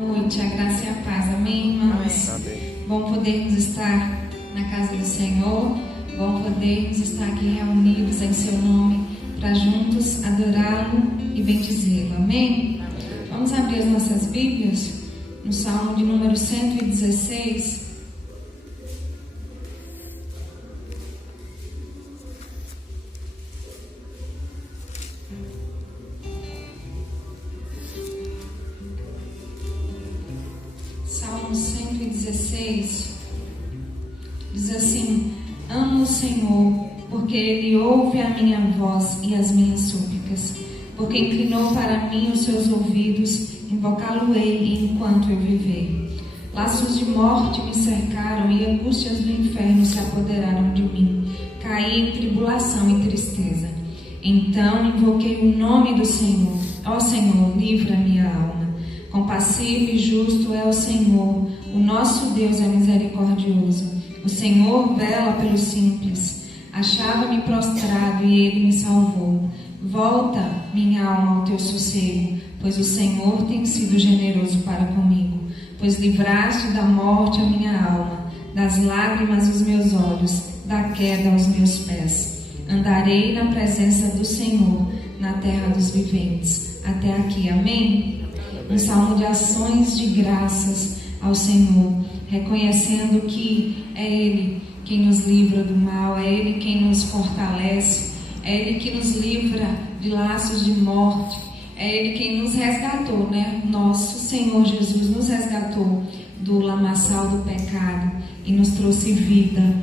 Boa noite, a graça e a paz, amém, irmãos? Amém. Bom podermos estar na casa do Senhor, bom podermos estar aqui reunidos em seu nome, para juntos adorá-lo e bendizê-lo, amém? Vamos abrir as nossas Bíblias no Salmo de número 116. Salmo 116 diz assim: amo o Senhor, porque Ele ouve a minha voz e as minhas súplicas, porque inclinou para mim os seus ouvidos, invocá-lo-ei enquanto eu viver. Laços de morte me cercaram e angústias do inferno se apoderaram de mim. Caí em tribulação e tristeza. Então invoquei o nome do Senhor. Ó Senhor, livra minha alma. Compassivo e justo é o Senhor, o nosso Deus é misericordioso. O Senhor vela pelos simples. Achava-me prostrado e Ele me salvou. Volta, minha alma, ao teu sossego, pois o Senhor tem sido generoso para comigo. Pois livraste da morte a minha alma, das lágrimas os meus olhos, da queda aos meus pés. Andarei na presença do Senhor, na terra dos viventes. Até aqui, amém? Um salmo de ações de graças ao Senhor, reconhecendo que é Ele quem nos livra do mal, é Ele quem nos fortalece, é Ele que nos livra de laços de morte, é Ele quem nos resgatou, né? Nosso Senhor Jesus nos resgatou do lamaçal do pecado e nos trouxe vida.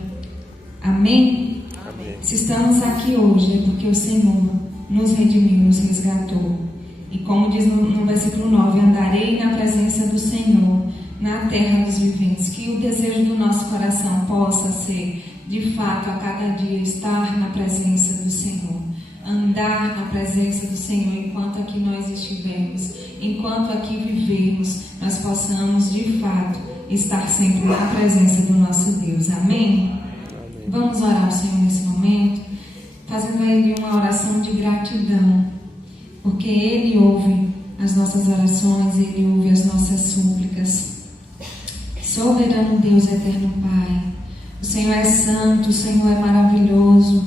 Amém? Amém. Se estamos aqui hoje é porque o Senhor nos redimiu, nos resgatou. E como diz no versículo 9, andarei na presença do Senhor, na terra dos viventes. Que o desejo do nosso coração possa ser, de fato, a cada dia, estar na presença do Senhor. Andar na presença do Senhor enquanto aqui nós estivermos, enquanto aqui vivermos, nós possamos, de fato, estar sempre na presença do nosso Deus. Amém? Vamos orar ao Senhor nesse momento, fazendo a Ele uma oração de gratidão. Porque Ele ouve as nossas orações, Ele ouve as nossas súplicas. Soberano Deus, eterno Pai, o Senhor é santo, o Senhor é maravilhoso,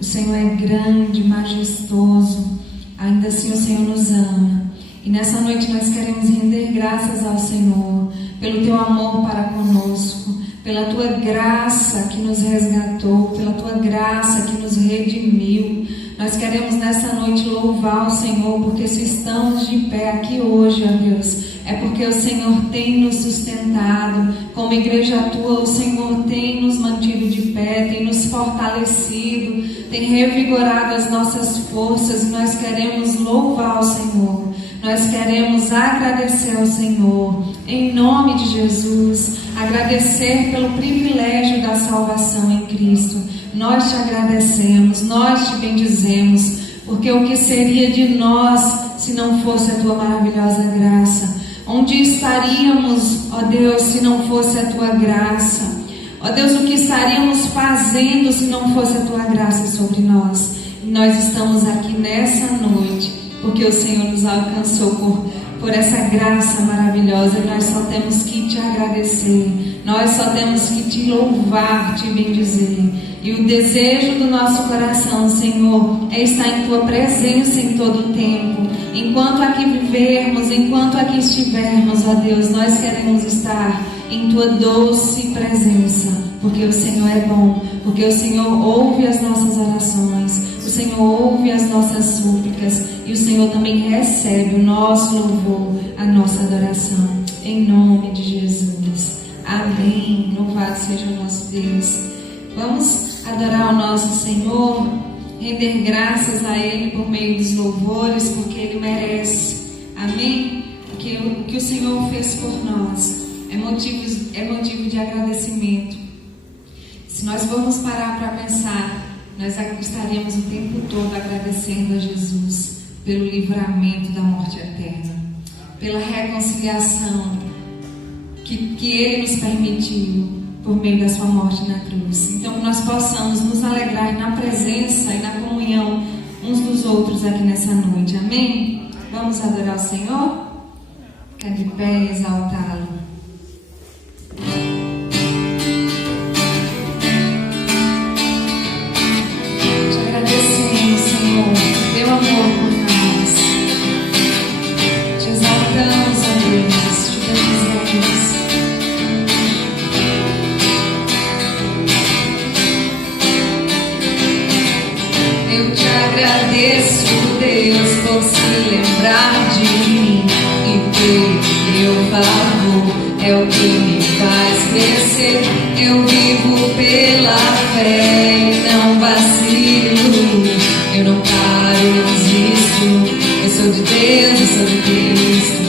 o Senhor é grande, majestoso. Ainda assim o Senhor nos ama. E nessa noite nós queremos render graças ao Senhor pelo Teu amor para conosco, pela Tua graça que nos resgatou, pela Tua graça que nos redimiu. Nós queremos nessa noite louvar o Senhor, porque se estamos de pé aqui hoje, ó Deus, é porque o Senhor tem nos sustentado. Como igreja Tua, o Senhor tem nos mantido de pé, tem nos fortalecido, tem revigorado as nossas forças, e nós queremos louvar o Senhor. Nós queremos agradecer ao Senhor, em nome de Jesus, agradecer pelo privilégio da salvação em Cristo. Nós te agradecemos, nós te bendizemos, porque o que seria de nós se não fosse a Tua maravilhosa graça? Onde estaríamos, ó Deus, se não fosse a Tua graça? Ó Deus, o que estaríamos fazendo se não fosse a Tua graça sobre nós? E nós estamos aqui nessa noite, porque o Senhor nos alcançou por essa graça maravilhosa. Nós só temos que te agradecer, nós só temos que te louvar, te bendizer. E o desejo do nosso coração, Senhor, é estar em Tua presença em todo o tempo. Enquanto aqui vivermos, enquanto aqui estivermos, ó Deus, nós queremos estar em Tua doce presença, porque o Senhor é bom, porque o Senhor ouve as nossas orações, o Senhor ouve as nossas súplicas, e o Senhor também recebe o nosso louvor, a nossa adoração, em nome de Jesus. Amém. Louvado seja o nosso Deus. Vamos adorar o nosso Senhor, render graças a Ele por meio dos louvores, porque Ele merece. Amém? Porque o que o Senhor fez por nós é motivo de agradecimento. Se nós formos parar para pensar, nós estaríamos o tempo todo agradecendo a Jesus pelo livramento da morte eterna, pela reconciliação que Ele nos permitiu por meio da Sua morte na cruz. Então que nós possamos nos alegrar na presença e na comunhão uns dos outros aqui nessa noite. Amém? Vamos adorar o Senhor? Ficar de pé e exaltá-lo. Te agradecemos, Senhor, teu amor por nós. Te exaltamos, ó Deus, te bendizemos. Eu te agradeço, Deus, por se lembrar de mim e teu favor é o que me faz crescer. Eu vivo pela fé e não vacilo. Eu não paro, eu não desisto. Eu sou de Deus, eu sou de Cristo.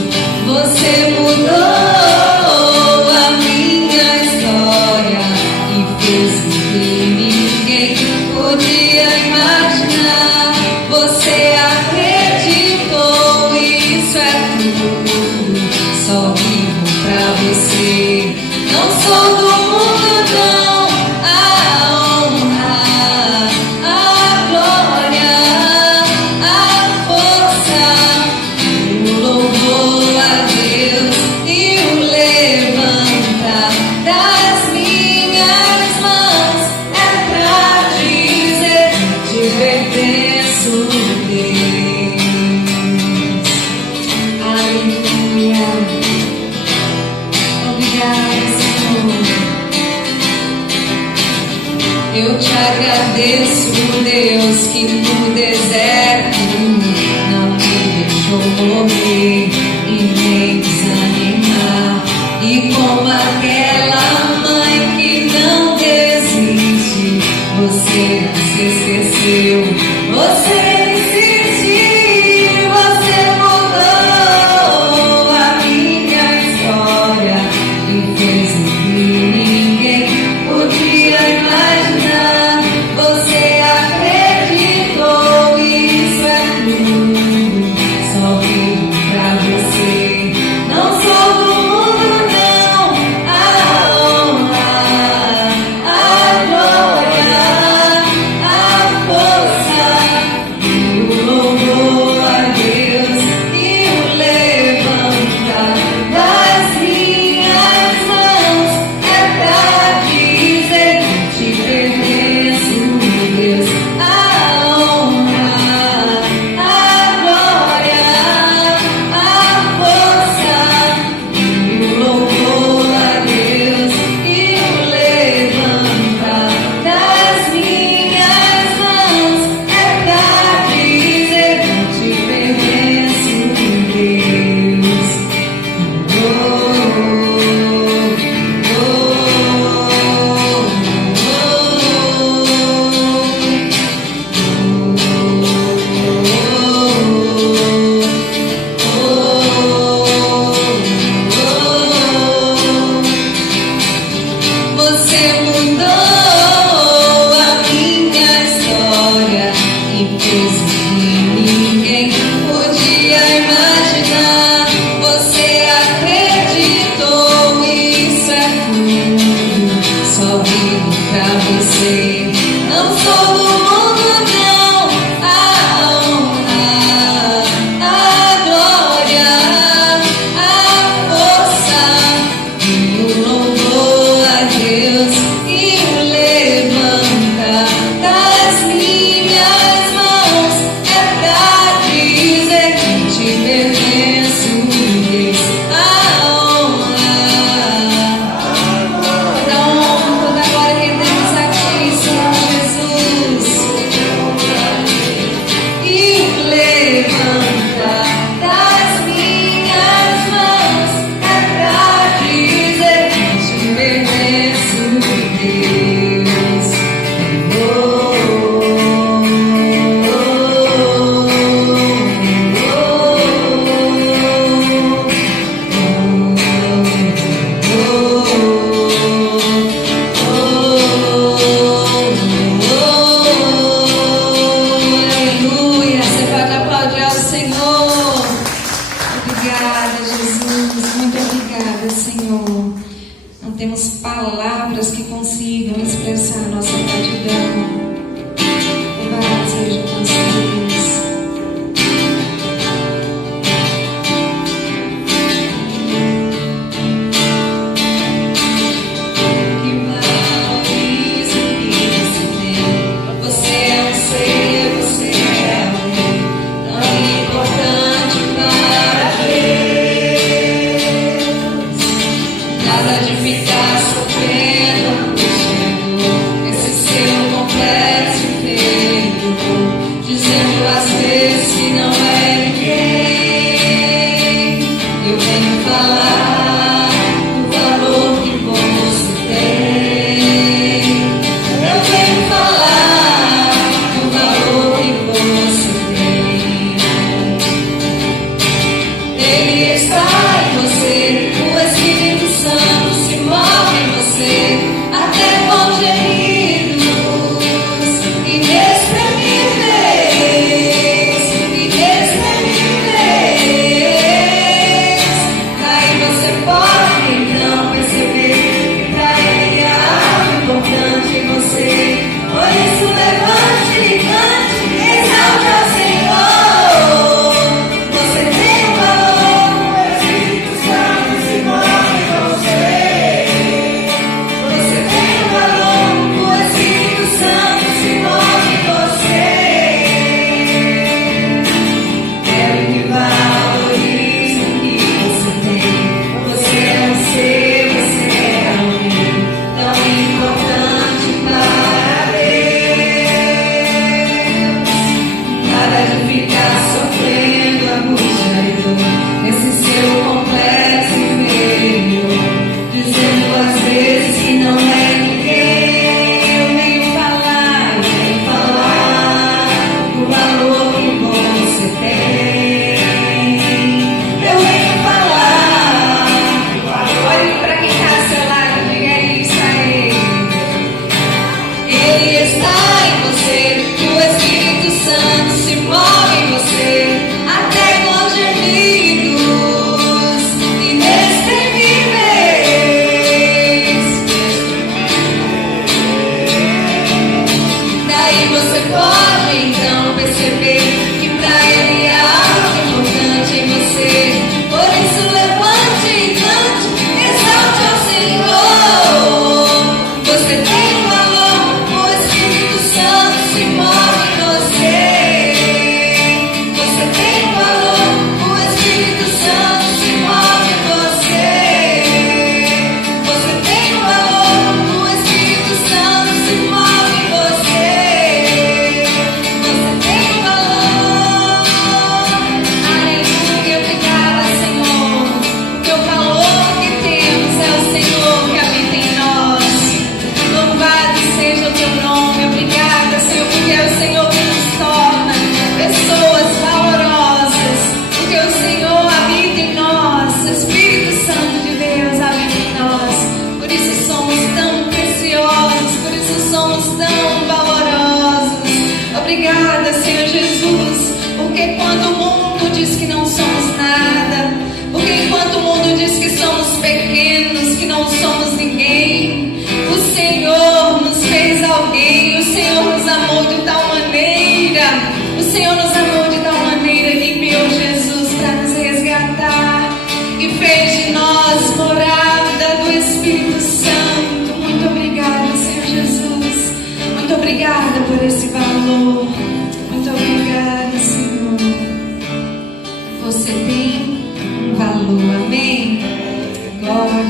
Você mudou a minha história e fez o que ninguém podia imaginar. Você acreditou e isso é tudo. Só vivo pra você. Não sou do mundo, não. A honra, a glória, a força, o louvor a Deus e o levantar das minhas mãos é pra dizer que te pertenço, Deus. Aleluia. Obrigada, Senhor. Eu te agradeço, Deus, que no deserto não me deixou morrer e nem desanimar. E como aquela mãe que não desiste, você não se esqueceu, você insistiu, você mudou a minha história e fez o que ninguém podia imaginar. Você acreditou e isso é tudo. Só vivo pra você. Não sou do mundo, não. A honra, a glória, a força e o louvor a Deus e o levantar das minhas mãos é pra dizer que te pertenço, Deus. A honra, a glória, a força e o louvor a Deus e o levantar das minhas mãos é pra dizer que te pertenço, Deus. Você mudou a minha história e fez o que ninguém podia imaginar. Você acreditou e isso é tudo. Só vivo pra você. Não sou do mundo, não. A honra, a glória, a força e o louvor a Deus e o levantar das minhas mãos é pra dizer que te pertenço, Deus. A honra, toda glória rendemos a ti, Senhor Jesus. E o levantar das minhas mãos é pra dizer que te pertenço, Deus. Aleluia. Você pode aplaudir ao Senhor. Obrigada, Jesus. Muito obrigada, Senhor. Não temos palavras que consigam expressar a nossa gratidão. Louvado seja o nosso Deus.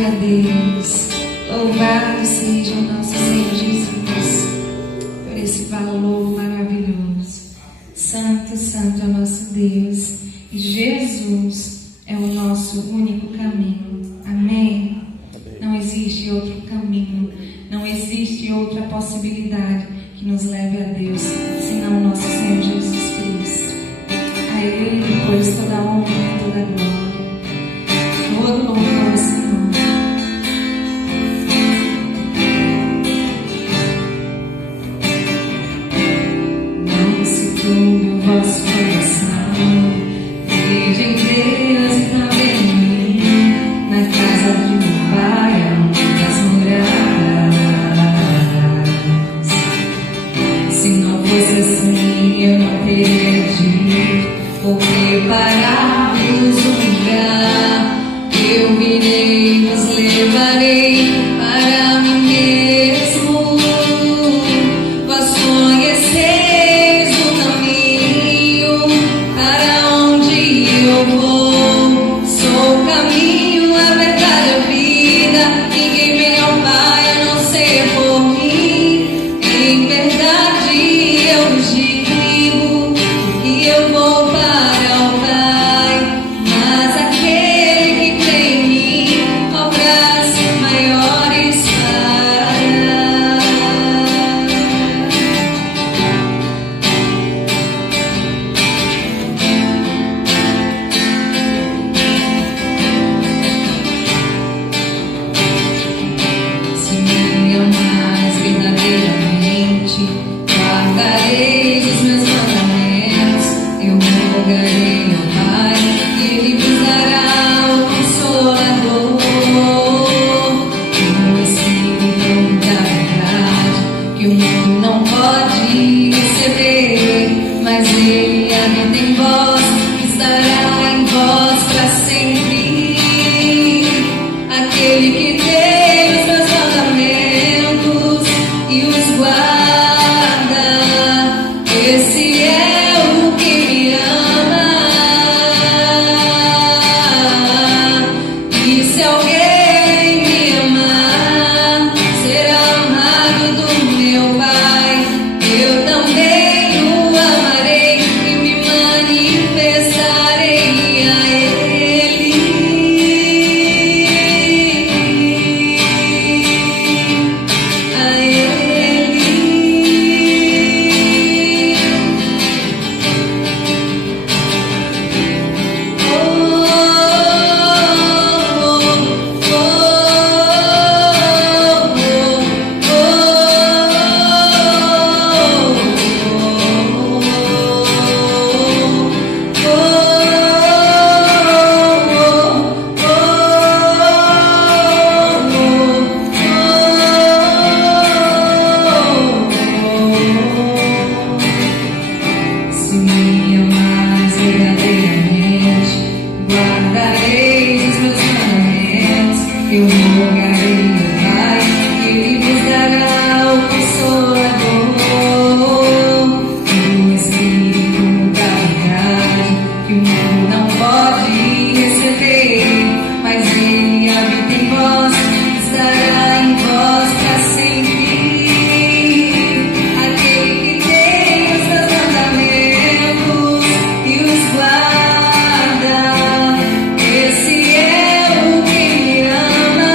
Glória a Deus. Louvado seja o nosso Senhor Jesus por esse valor maravilhoso. Santo, santo é o nosso Deus. E Jesus é o nosso único caminho. Amém? Não existe outro caminho, não existe outra possibilidade que nos leve a Deus, senão o nosso Senhor Jesus Cristo. A Ele depois toda a honra e toda a glória. Todo louvor ao Senhor. Não se turbe o vosso coração, veja em Deus e também em mim, na casa de meu Pai há muitas moradas. Se não fosse assim, eu não teria dito, vou preparar-vos um lugar. Eu virei, vos levarei para mim mesmo. Vós conheceis o caminho para onde eu vou. Sou o caminho, a verdade, a vida. Ninguém vem ao Pai a não ser por mim. Em verdade eu vos digo que eu vou para o Pai, mas aquele que crê em mim obras maiores fará. Se me amais verdadeiramente, guardareis os meus mandamentos. Eu rogarei ao Pai e Ele vos dará o Consolador, o Espírito da verdade, que o mundo não pode receber, mas Ele habita em vós, estará em vós para sempre. Aquele que tem os meus mandamentos e os guarda, esse é o que me ama. E se alguém me amar, será amado do meu Pai. Eu também o amarei e me manifestarei a Ele. A Ele. Se me amais verdadeiramente, guardareis os meus mandamentos. Eu rogarei ao Pai e Ele vos dará o Consolador, o Espírito da verdade, que o mundo não pode receber, mas Ele habita em vós, estará em vós para sempre. Aquele que tem os meus mandamentos e os guarda, esse é o que me ama.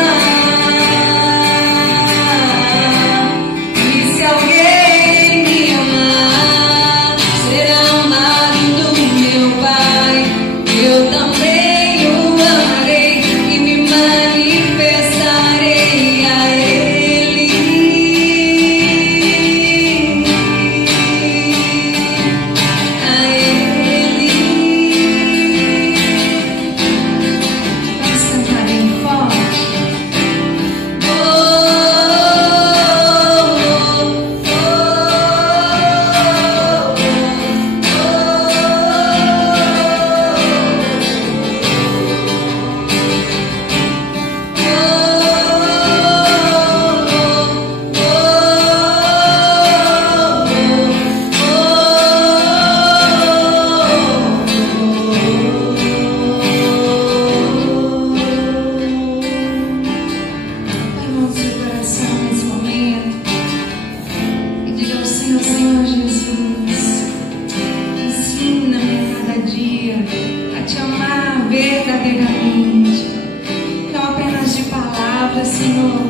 palavra, Senhor,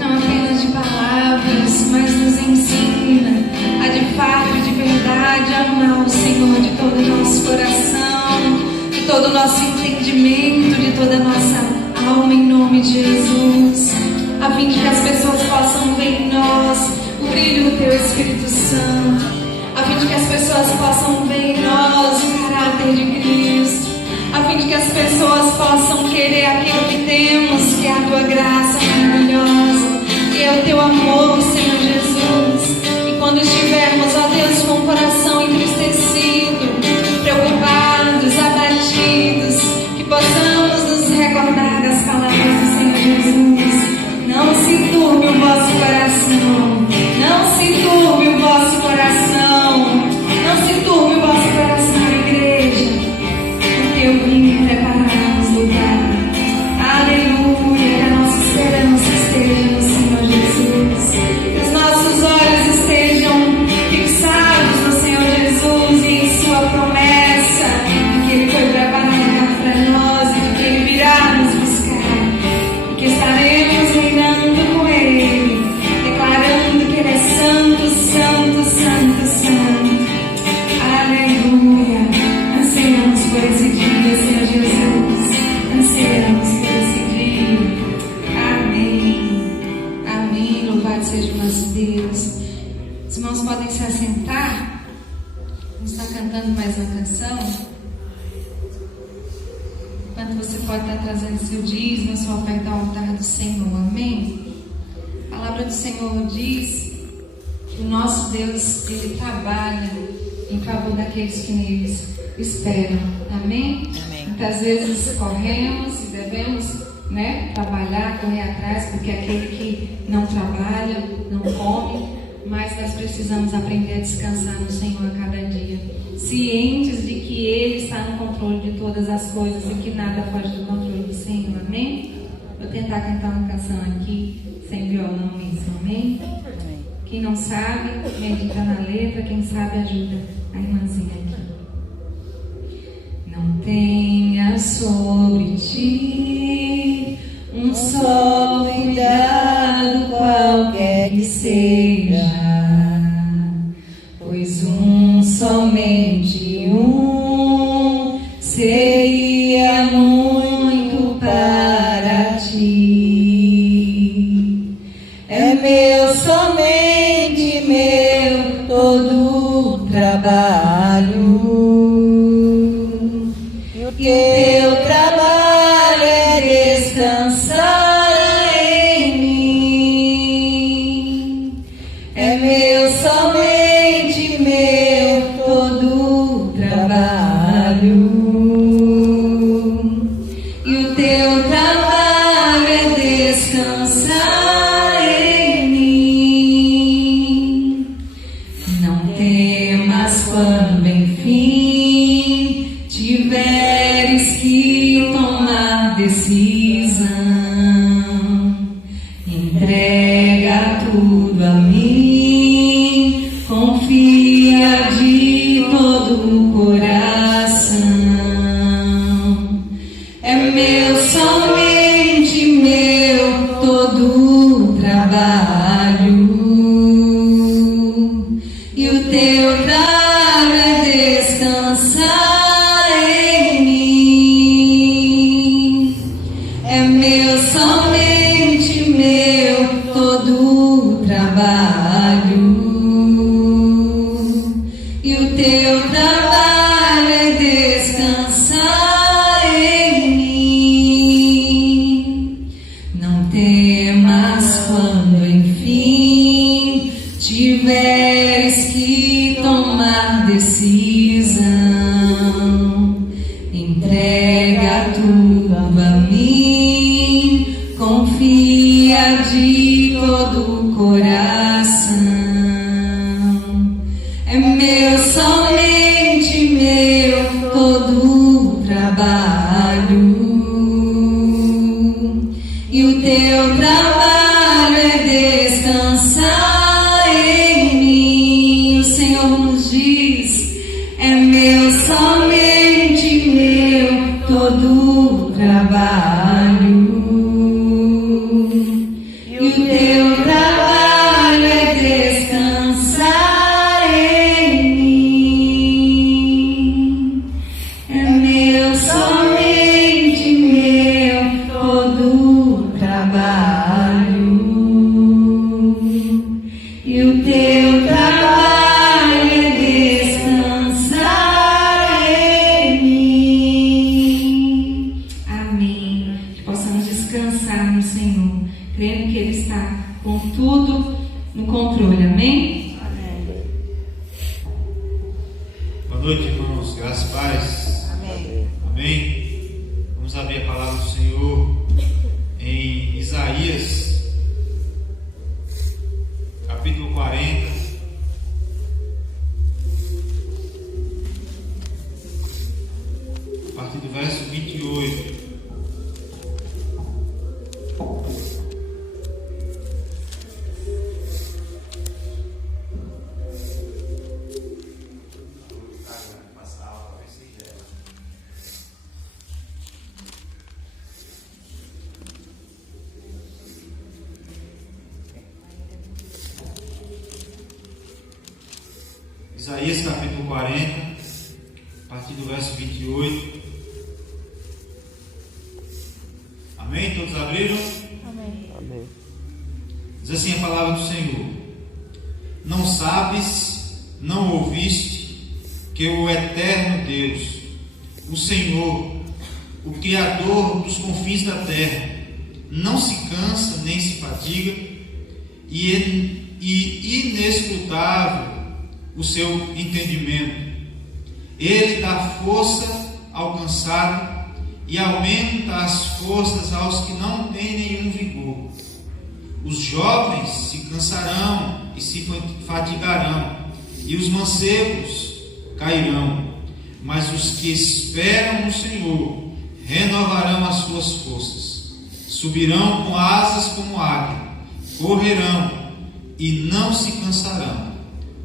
não apenas de palavras, mas nos ensina a de fato, de verdade, amar o Senhor de todo o nosso coração, de todo o nosso entendimento, de toda a nossa alma, em nome de Jesus, a fim de que as pessoas possam ver em nós o brilho do Teu Espírito Santo, a fim de que as pessoas possam ver em nós o caráter de Cristo, a fim de que as pessoas possam querer aquilo que temos, que é a Tua graça maravilhosa, que é o Teu amor, Senhor Jesus. E quando estivermos, ó Deus, com o coração entristecido, preocupados, abatidos, que possamos nos recordar das palavras do Senhor Jesus. Não se turbe o vosso coração, não se turbe o vosso coração, não se turbe o vosso coração, igreja, porque eu vim preparar os lugares. Aleluia, que a nossa esperança esteja no Senhor Jesus, que os nossos olhos estejam fixados no Senhor Jesus e em Sua promessa, de que Ele foi preparar um lugar para nós e de que Ele virá nos buscar, e que estaremos reinando com Ele, declarando que Ele é santo, santo, santo, santo. Aleluia. Ansiamos por esse dia, Senhor Jesus. Ansiamos por esse dia. Amém. Amém. Louvado seja o nosso Deus. Os irmãos podem se assentar. Vamos estar cantando mais uma canção. Enquanto você pode estar trazendo seu dízimo, a sua oferta ao altar do Senhor. Amém? A palavra do Senhor diz que o nosso Deus, Ele trabalha em favor daqueles que neles esperam. Amém? Amém. Muitas vezes corremos e devemos, trabalhar, correr atrás, porque aquele que não trabalha, não come, mas nós precisamos aprender a descansar no Senhor a cada dia, cientes de que Ele está no controle de todas as coisas e que nada foge do controle do Senhor. Amém? Vou tentar cantar uma canção aqui, sem violão mesmo. Amém? Amém. Quem não sabe, medita na letra. Quem sabe, ajuda a irmãzinha aqui. Não tenha sobre ti um só cuidado, qualquer que seja, pois somente um seria muito para ti. É meu, somente meu, todo o trabalho. E o teu trabalho é descansar em mim. É meu, somente meu, todo o trabalho. E o teu trabalho é descansar em mim. Não temas quando enfim tiveres que tomar decisão. Entrega tudo a mim, confia de todo o coração. É meu, somente meu, todo o trabalho. E o teu trabalho é descansar em mim. É meu, somente meu, todo o trabalho. E o teu trabalho é descansar em mim. Não temas quando enfim tiveres que tomar decisão. Entrega tudo a mim, confia de todo o coração. É meu, somente meu, todo o trabalho. E o teu trabalho é descansar em mim. O Senhor nos diz: é meu, somente meu, todo o trabalho. descansar no Senhor, crendo que Ele está com tudo no controle. Amém? Amém. Boa noite, irmãos. Graças e paz. Amém. Amém. Vamos abrir a palavra do Senhor em Isaías, capítulo 40. A partir do verso 28. Isaías capítulo 40, a partir do verso 28. Amém? Todos abriram? Amém. Amém. Diz assim a palavra do Senhor: Não sabes, não ouviste, que o eterno Deus, o Senhor, o Criador dos confins da terra, não se cansa nem se fadiga, e inescrutável o seu entendimento. Ele dá força ao cansado e aumenta as forças aos que não têm nenhum vigor. Os jovens se cansarão e se fatigarão, e os mancebos cairão. Mas os que esperam no Senhor renovarão as suas forças. Subirão com asas como águia, correrão e não se cansarão,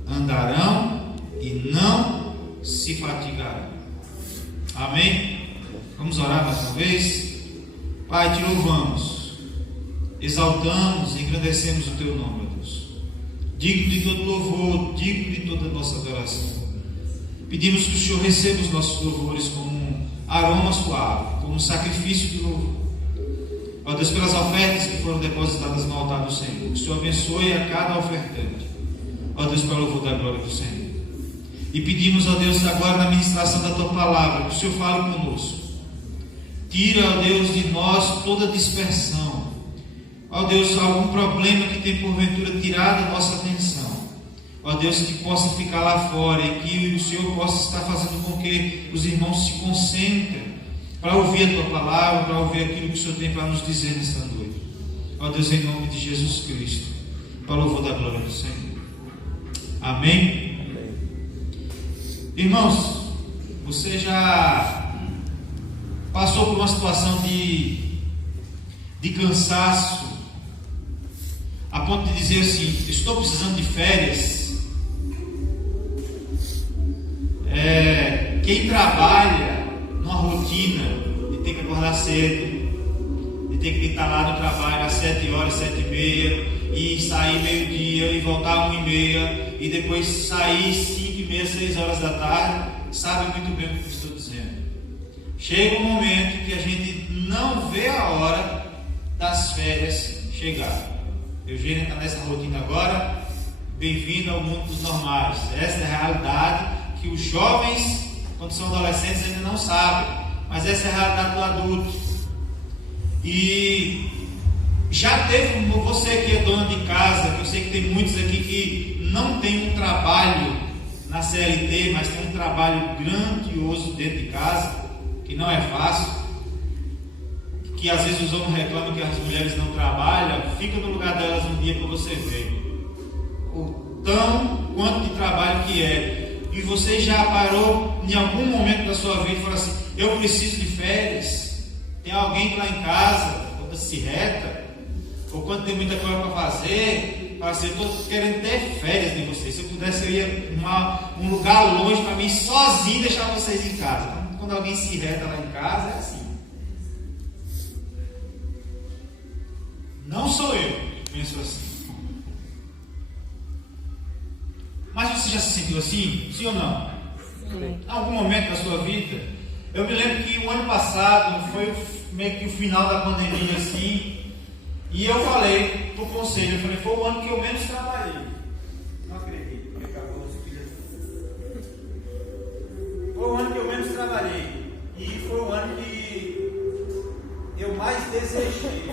andarão e não se fatigarão. Amém? Vamos orar mais uma vez. Pai, te louvamos, exaltamos e engrandecemos o teu nome, ó Deus. Digno de todo louvor, digno de toda a nossa adoração. Pedimos que o Senhor receba os nossos louvores como um aroma suave, como um sacrifício de louvor. Ó Deus, pelas ofertas que foram depositadas no altar do Senhor, que o Senhor abençoe a cada ofertante. Ó Deus, para o louvor da glória do Senhor. E pedimos, ó Deus, agora na ministração da Tua palavra, que o Senhor fale conosco. Tira, ó Deus, de nós toda dispersão. Ó Deus, algum problema que tem porventura tirado a nossa atenção. Ó Deus, que possa ficar lá fora e que o Senhor possa estar fazendo com que os irmãos se concentrem para ouvir a Tua palavra, para ouvir aquilo que o Senhor tem para nos dizer nesta noite. Ó Deus, em nome de Jesus Cristo, para o louvor da glória do Senhor. Amém? Amém. Irmãos, você já passou por uma situação de cansaço, a ponto de dizer assim: estou precisando de férias? Quem trabalha numa rotina de ter que acordar cedo, de ter que estar lá no trabalho às 7 horas, 7h30, e sair meio-dia e voltar 1h30, e depois sair 5h30, 6 horas da tarde, sabe muito bem o que eu estou dizendo. Chega um momento que a gente não vê a hora das férias chegar. Eugênia está nessa rotina agora. Bem-vindo ao mundo dos normais. Essa é a realidade que os jovens, quando são adolescentes, ainda não sabem, mas essa é a realidade do adulto. E já teve você que é dona de casa, que eu sei que tem muitos aqui que não tem um trabalho na CLT, mas tem um trabalho grandioso dentro de casa, que não é fácil, que às vezes os homens reclamam que as mulheres não trabalham. Fica no lugar delas um dia para você ver o tão quanto de trabalho que é. E você já parou em algum momento da sua vida e falou assim: eu preciso de férias? Tem alguém lá em casa, quando se reta, ou quando tem muita coisa para fazer, fala assim: eu estou querendo ter férias de vocês. Se eu pudesse, eu ia um lugar longe para mim, sozinho, deixar vocês em casa. Quando alguém se reta lá em casa, é assim. Não sou eu que penso assim. Mas você já se sentiu assim? Sim ou não? Sim. Em algum momento da sua vida? Eu me lembro que o ano passado foi meio que o final da pandemia assim, e eu falei pro conselho, eu falei: foi o ano que eu menos trabalhei. Não acredito, porque acabou os filhos. Foi o ano que eu menos trabalhei, e foi o ano que eu mais desejei.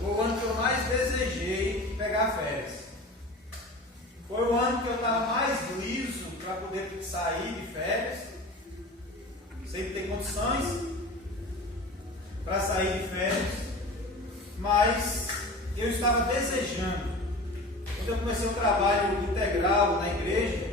Foi o ano que eu mais desejei pegar férias. Foi o ano que eu estava mais liso para poder sair de férias, sem ter condições para sair de férias, mas eu estava desejando. Quando eu comecei o trabalho integral na igreja,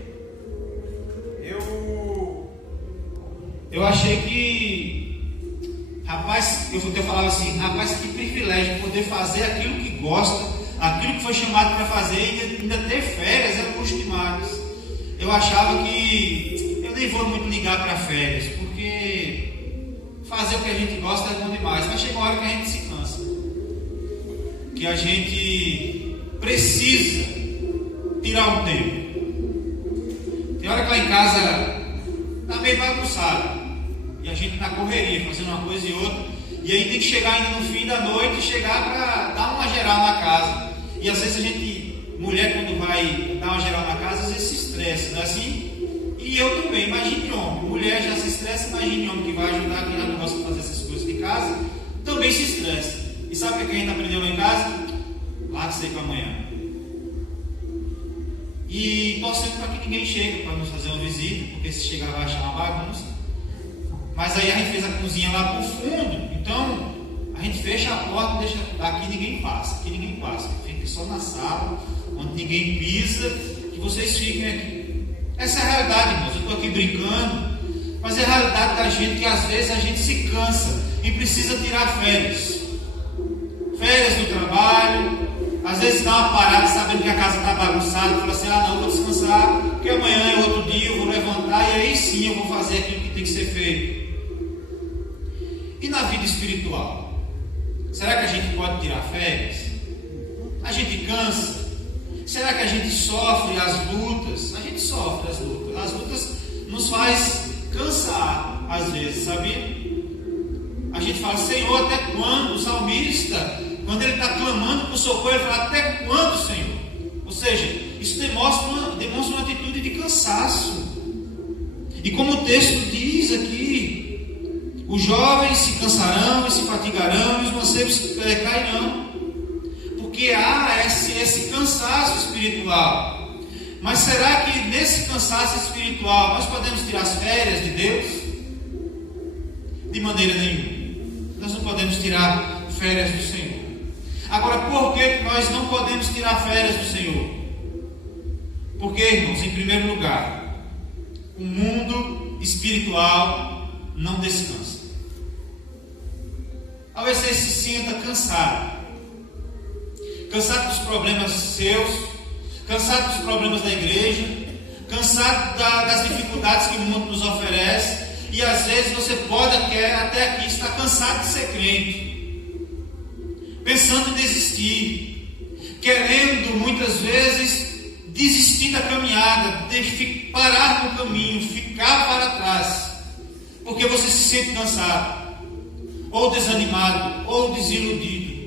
eu achei que, rapaz, eu falava assim, rapaz, que privilégio poder fazer aquilo que gosta, aquilo que foi chamado para fazer e ainda ter férias, é luxo demais. Eu achava que eu nem vou muito ligar para férias, porque fazer o que a gente gosta é bom demais, mas chega uma hora que a gente se cansa, que a gente precisa tirar um tempo. Tem hora que lá em casa está meio bagunçado e a gente na correria, fazendo uma coisa e outra, e aí tem que chegar ainda no fim da noite, chegar para dar uma geral na casa. E às vezes a gente, mulher, quando vai dar uma geral na casa, às vezes se estressa, não é assim? E eu também, imagine homem, mulher já se estressa, imagine homem que vai ajudar, que já não gosta de fazer essas coisas de casa, também se estressa. E sabe o que a gente aprendeu lá em casa? Lá de ser com amanhã. E torcendo para que ninguém chegue para nos fazer uma visita, porque se chegar vai achar uma bagunça. Mas aí a gente fez a cozinha lá para o fundo, então a gente fecha a porta, deixa aqui ninguém passa, fica só na sala, onde ninguém pisa, que vocês fiquem aqui. Essa é a realidade, irmãos. Eu estou aqui brincando, mas é a realidade da gente, que às vezes a gente se cansa e precisa tirar férias do trabalho. Às vezes dá uma parada sabendo que a casa está bagunçada, fala assim, não, vou descansar, porque amanhã é outro dia, eu vou levantar e aí sim eu vou fazer aquilo que tem que ser feito. E na vida espiritual? Será que a gente pode tirar férias? A gente cansa? Será que a gente sofre as lutas? A gente sofre as lutas. As lutas nos faz cansar às vezes, sabia? A gente fala, Senhor, até quando? O salmista, quando ele está clamando por socorro, ele fala, até quando, Senhor? Ou seja, isso demonstra uma atitude de cansaço. E como o texto diz aqui, os jovens se cansarão e se fatigarão, e os mancebos cairão. Porque há esse cansaço espiritual. Mas será que nesse cansaço espiritual nós podemos tirar as férias de Deus? De maneira nenhuma. Nós não podemos tirar férias do Senhor. Agora, por que nós não podemos tirar férias do Senhor? Porque, irmãos, em primeiro lugar, o mundo espiritual não descansa. Talvez você se sinta cansado dos problemas seus, cansado dos problemas da igreja, cansado das dificuldades que o mundo nos oferece, e às vezes você pode até aqui estar cansado de ser crente, pensando em desistir, querendo muitas vezes desistir da caminhada, parar no caminho, ficar para trás, porque você se sente cansado, ou desanimado, ou desiludido.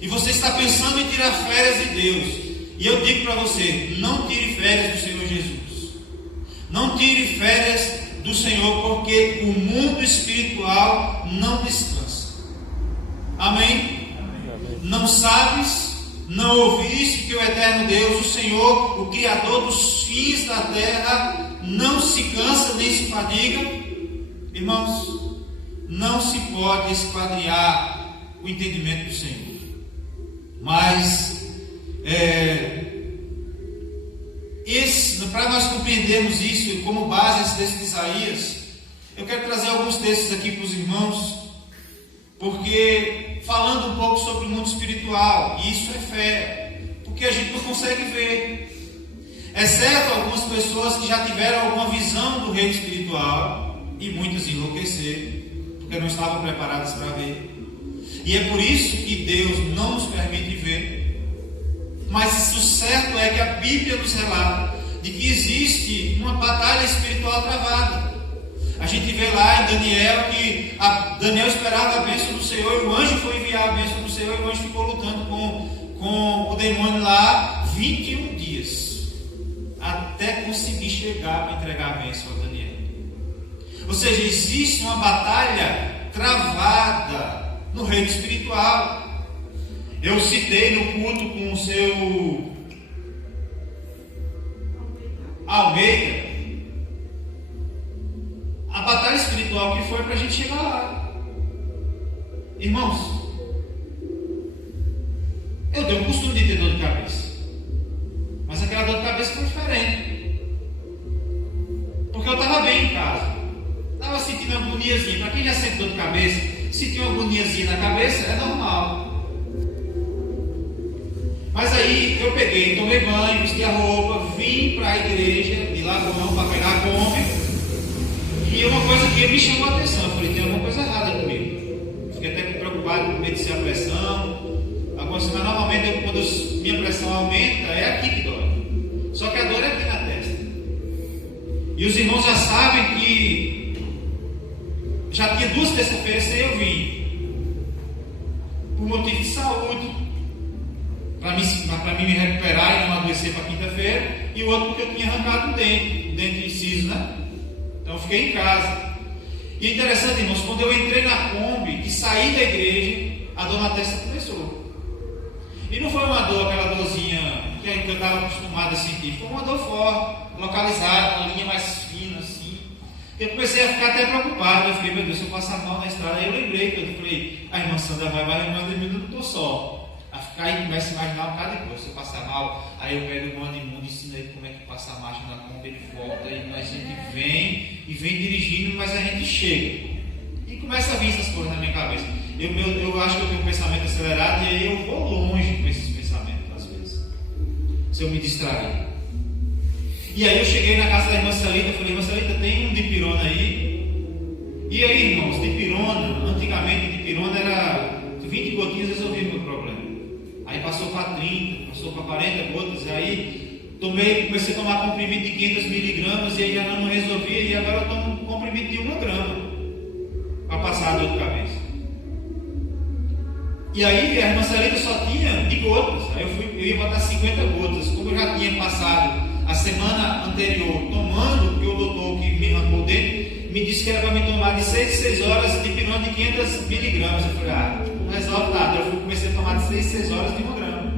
E você está pensando em tirar férias de Deus. E eu digo para você, não tire férias do Senhor Jesus. Não tire férias do Senhor, porque o mundo espiritual não descansa. Amém? Amém. Não sabes, não ouviste que o eterno Deus, o Senhor, o Criador dos fins da terra, não se cansa nem se fadiga? Irmãos, não se pode esquadriar o entendimento do Senhor. Mas para nós compreendermos isso como base esse texto de Isaías, eu quero trazer alguns textos aqui para os irmãos, porque falando um pouco sobre o mundo espiritual, e isso é fé, porque a gente não consegue ver, exceto algumas pessoas que já tiveram alguma visão do reino espiritual, e muitas enlouqueceram, porque não estavam preparadas para ver. E é por isso que Deus não nos permite ver. Mas o certo é que a Bíblia nos relata de que existe uma batalha espiritual travada. A gente vê lá em Daniel que Daniel esperava a bênção do Senhor, e o anjo foi enviar a bênção do Senhor, e o anjo ficou lutando com o demônio lá, 21 dias até conseguir chegar para entregar a bênção ao Daniel. Ou seja, existe uma batalha travada no reino espiritual. Eu citei no culto com o seu Almeida a batalha espiritual que foi para a gente chegar lá. Irmãos, eu tenho o costume de ter dor de cabeça, mas aquela dor de cabeça foi diferente, porque eu estava bem em casa, estava sentindo uma agoniazinha. Para quem já sente dor de cabeça, sentir uma agoniazinha na cabeça é normal. Mas aí eu peguei, tomei banho, vesti a roupa, vim para a igreja de Lagoão para pegar a Kombi. E uma coisa que me chamou a atenção, eu falei, tem alguma coisa errada comigo. Fiquei até preocupado com medo de ser a pressão. Mas normalmente quando minha pressão aumenta, é aqui que dói. Só que a dor é aqui na testa. E os irmãos já sabem que já tinha 2 terças-feiras sem eu vir. Por motivo de saúde. Para mim me recuperar e não adoecer para quinta-feira. E o outro porque eu tinha arrancado um dente inciso, né? Então eu fiquei em casa. E é interessante, irmãos, quando eu entrei na Kombi e saí da igreja, a dor na testa começou. E não foi uma dor, aquela dorzinha que eu estava acostumado a sentir. Foi uma dor forte, localizada, uma linha mais fina, assim. Eu comecei a ficar até preocupado. Eu fiquei, meu Deus, se eu passar mal na estrada. Aí eu lembrei que eu falei, a irmã Sandra vai, mas a irmã Edmilda não estou só. A ficar aí, começa a imaginar um bocado depois. Se eu passar mal, aí eu pego o mano imundo e ensino ele como é que passa a marcha na Kombi, ele volta, e a gente vem dirigindo, mas a gente chega. E começa a vir essas coisas na minha cabeça. Eu acho que eu tenho um pensamento acelerado e aí eu vou longe com esses pensamentos, às vezes, se eu me distrair. E aí eu cheguei na casa da irmã Celita, falei, irmã Celita, tem um dipirona aí? E aí, irmãos, dipirona, antigamente dipirona era 20 gotinhas resolvia o meu problema. Aí passou para 30, passou para 40 gotas, aí comecei a tomar comprimido de 500 miligramas e aí já não resolvia, e agora eu tomo um comprimido de 1 grama para passar a dor de cabeça. E aí a irmã Celita só tinha de gotas. Aí eu ia botar 50 gotas. Como eu já tinha passado a semana anterior tomando, porque o doutor que me arrancou dele me disse que era para me tomar de 6 em 6 horas de pirona de 500 miligramas. Eu falei, não resolve nada. Eu comecei a tomar de 6 em 6 horas de 1 grama.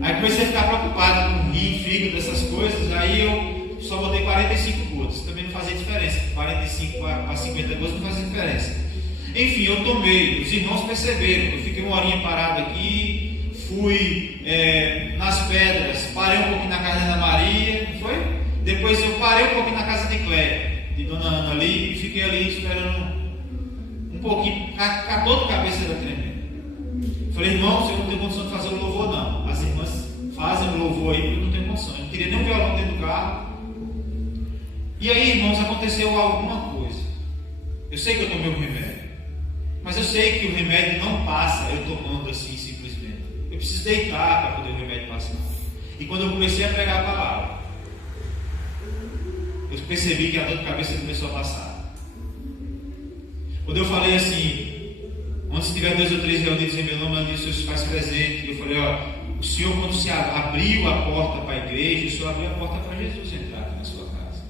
Aí comecei a ficar preocupado com rim, fígado, essas coisas. Aí eu só botei 45 gotas. Também não fazia diferença. 45 para 50 gotas não fazia diferença. Enfim, eu tomei, os irmãos perceberam, eu fiquei 1 horinha parado aqui, fui nas pedras, parei um pouquinho na casa da Ana Maria, não foi? Depois eu parei um pouquinho na casa de Cléia, de Dona Ana ali, e fiquei ali esperando um pouquinho, com a dor de cabeça da tremenda. Falei, irmãos, eu não tenho condição de fazer o louvor não, as irmãs fazem o louvor aí, porque eu não tenho condição, eu não queria nem um violão dentro do carro. E aí, irmãos, aconteceu alguma coisa. Eu sei que eu tomei um remédio. Mas eu sei que o remédio não passa eu tomando assim simplesmente. Eu preciso deitar para poder o remédio passar. E quando eu comecei a pregar a palavra, eu percebi que a dor de cabeça começou a passar. Quando eu falei assim, onde tiver 2 ou 3 reunidos em meu nome, onde o Senhor se faz presente, eu falei, o Senhor quando se abriu a porta para a igreja, o Senhor abriu a porta para Jesus entrar aqui na sua casa.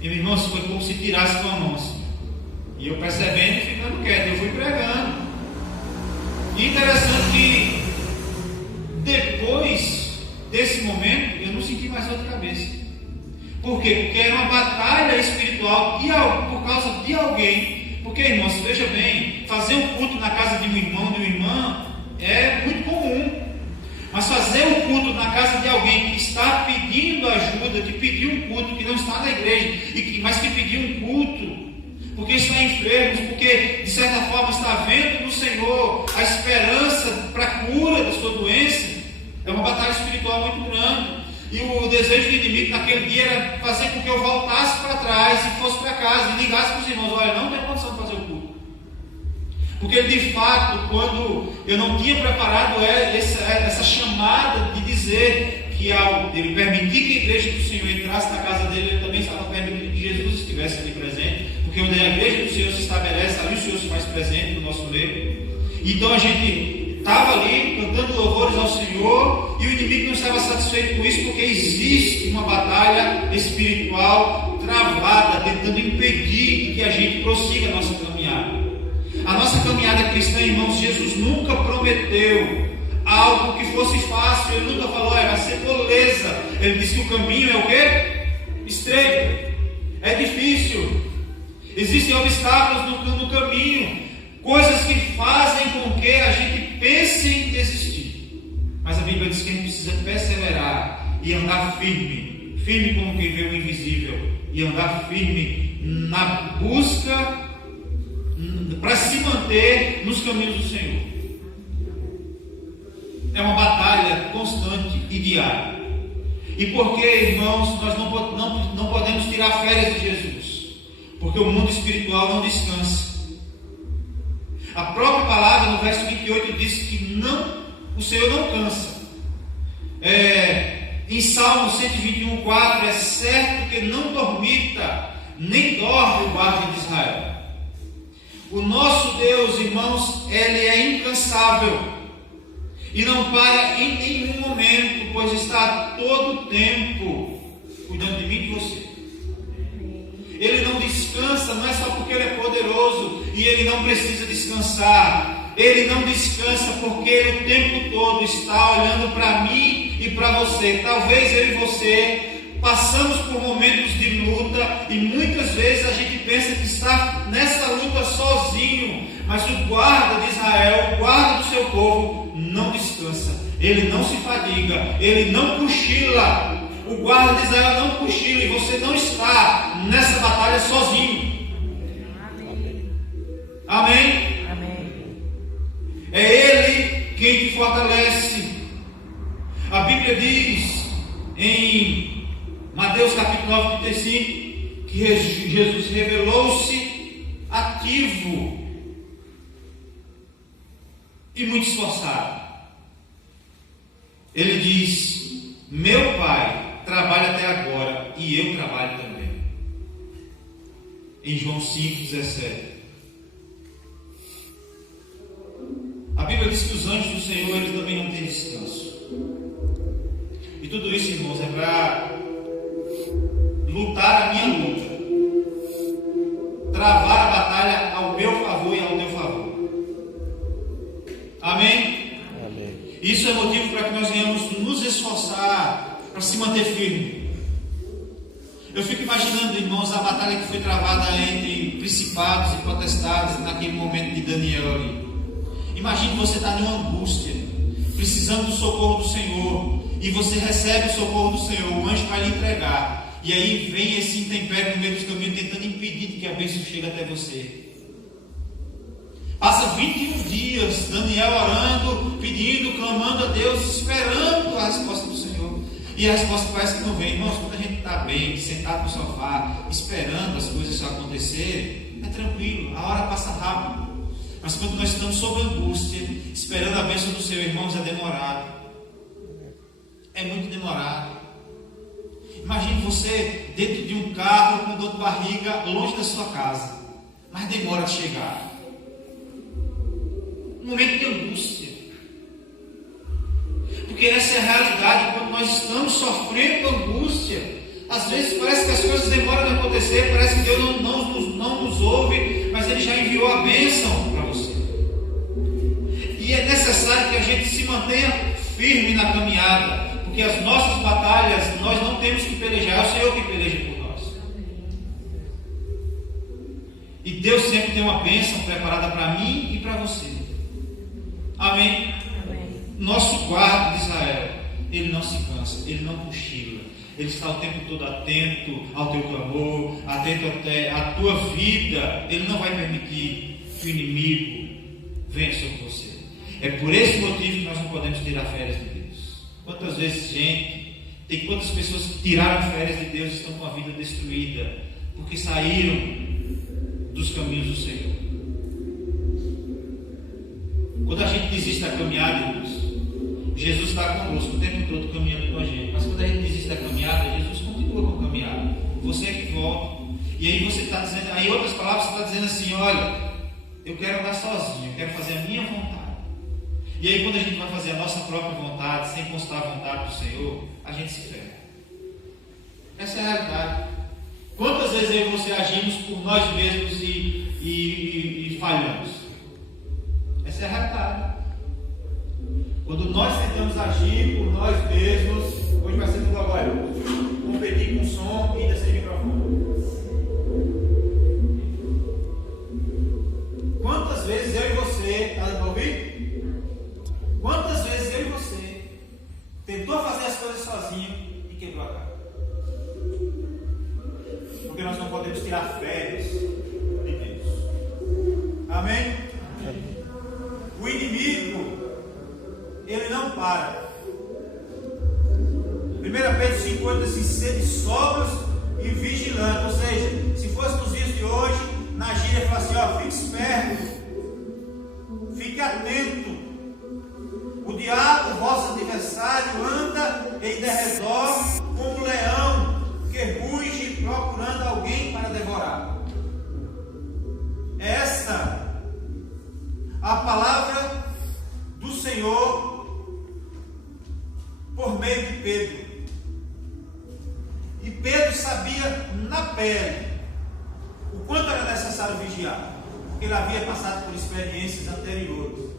E meu irmão, foi como se tirasse com a mão assim. E eu percebendo e ficando quieto, eu fui pregando. E interessante que depois desse momento eu não senti mais dor de cabeça. Por quê? Porque era uma batalha espiritual por causa de alguém. Porque, irmãos, veja bem, fazer um culto na casa de um irmão, de uma irmã, é muito comum. Mas fazer um culto na casa de alguém que está pedindo ajuda, que pediu um culto, que não está na igreja, mas que pediu um culto, porque está enfermo, porque de certa forma está vendo no Senhor a esperança para a cura da sua doença, é uma batalha espiritual muito grande. E o desejo do inimigo naquele dia era fazer com que eu voltasse para trás e fosse para casa e ligasse para os irmãos, olha, não tem condição de fazer o culto. Porque de fato, quando eu não tinha preparado essa chamada de dizer que ao ele permitir que a igreja do Senhor entrasse na casa dele, ele também estava permitindo que Jesus estivesse ali presente. Porque onde a igreja do Senhor se estabelece, ali o Senhor se faz presente no nosso meio. Então a gente estava ali cantando louvores ao Senhor, e o inimigo não estava satisfeito com isso, porque existe uma batalha espiritual travada, tentando impedir que a gente prossiga a nossa caminhada. A nossa caminhada cristã, irmãos, Jesus nunca prometeu algo que fosse fácil. Ele nunca falou, vai ser moleza. Ele disse que o caminho é o quê? Estreito, é difícil, existem obstáculos no caminho, coisas que fazem com que a gente pense em desistir. Mas a Bíblia diz que a gente precisa perseverar e andar firme, firme como quem vê o invisível, e andar firme na busca para se manter nos caminhos do Senhor. É uma batalha constante e diária. E por que, irmãos, nós não podemos tirar férias de Jesus? Porque o mundo espiritual não descansa. A própria palavra, no verso 28, diz que o Senhor não cansa. Em Salmo 121:4, é certo que não dormita, nem dorme o guarda de Israel. O nosso Deus, irmãos, Ele é incansável e não para em nenhum momento, pois está a todo tempo cuidando de mim e de você. Ele não descansa, não é só porque Ele é poderoso e Ele não precisa descansar. Ele não descansa porque Ele o tempo todo está olhando para mim e para você. Talvez eu e você passamos por momentos de luta e muitas vezes a gente pensa que está nessa luta sozinho, mas o guarda de Israel, o guarda do seu povo, não descansa, ele não se fadiga, ele não cochila. O guarda de Israel não cochila, e você não está nessa batalha sozinho. Amém? É Ele quem te fortalece. A Bíblia diz em Mateus capítulo 9, 35, que Jesus revelou-se ativo e muito esforçado. Ele diz: meu Pai trabalha até agora e eu trabalho também. Em João 5,17. A Bíblia diz que os anjos do Senhor, eles também não têm descanso. E tudo isso, irmãos, é para lutar a minha luta, travar a batalha ao meu favor e ao teu favor. Amém? Amém. Isso é motivo para que nós venhamos nos esforçar para se manter firme. Eu fico imaginando, irmãos, a batalha que foi travada entre principados e potestades naquele momento de Daniel ali. Imagine você estar em uma angústia, precisando do socorro do Senhor, e você recebe o socorro do Senhor, o anjo vai lhe entregar, e aí vem esse intempério no meio dos caminhos, tentando impedir que a bênção chegue até você. Passa 21 dias, Daniel orando, pedindo, clamando a Deus, esperando a resposta do Senhor, e a resposta parece que não vem. Irmãos, quando a gente está bem, sentado no sofá, esperando as coisas acontecerem, é tranquilo, a hora passa rápido. Mas quando nós estamos sob angústia, esperando a bênção do Senhor, irmãos, é demorado. É muito demorado. Imagine você dentro de um carro com dor de barriga, longe da sua casa, mas demora de chegar. Um momento de angústia. Porque essa é a realidade. Quando nós estamos sofrendo angústia, às vezes parece que as coisas demoram a acontecer, parece que Deus não nos ouve, mas Ele já enviou a bênção para você. E é necessário que a gente se mantenha firme na caminhada, porque as nossas batalhas nós não temos que pelejar, é o Senhor que peleja por nós. E Deus sempre tem uma bênção preparada para mim e para você. Amém? Nosso guarda de Israel, ele não se cansa, ele não cochila, ele está o tempo todo atento ao teu clamor, atento até à tua vida. Ele não vai permitir que o inimigo venha sobre você. É por esse motivo que nós não podemos tirar férias de Deus. Quantas vezes, tem quantas pessoas que tiraram férias de Deus e estão com a vida destruída, porque saíram dos caminhos do Senhor. Quando a gente desiste da caminhada, irmãos, Jesus está conosco o tempo todo caminhando com a gente. Mas quando a gente desiste da caminhada, Jesus continua com a caminhada. Você é que volta. E aí você está dizendo, aí em outras palavras, você está dizendo assim: olha, eu quero andar sozinho, eu quero fazer a minha vontade. E aí, quando a gente vai fazer a nossa própria vontade, sem constar a vontade do Senhor, a gente se ferra. Essa é a realidade. Quantas vezes eu e você agimos por nós mesmos e falhamos? Essa é a realidade. Quando nós tentamos agir por nós mesmos, hoje vai ser tudo agora, competir com som e descer microfone. Quantas vezes eu e você, está dando para ouvir? Quantas vezes eu e você tentou fazer as coisas sozinho e quebrou a cara? Porque nós não podemos tirar férias de Deus. Amém? O inimigo, ele não para. 1 Pedro 5,8 diz assim: sede sóbrios e vigilantes. Ou seja, se fosse nos dias de hoje, na gíria fala assim: ó, fique esperto, fique atento. O diabo, vosso adversário, anda em derredor como um leão que ruge procurando alguém para devorar. Esta a palavra do Senhor por meio de Pedro. E Pedro sabia na pele o quanto era necessário vigiar, porque ele havia passado por experiências anteriores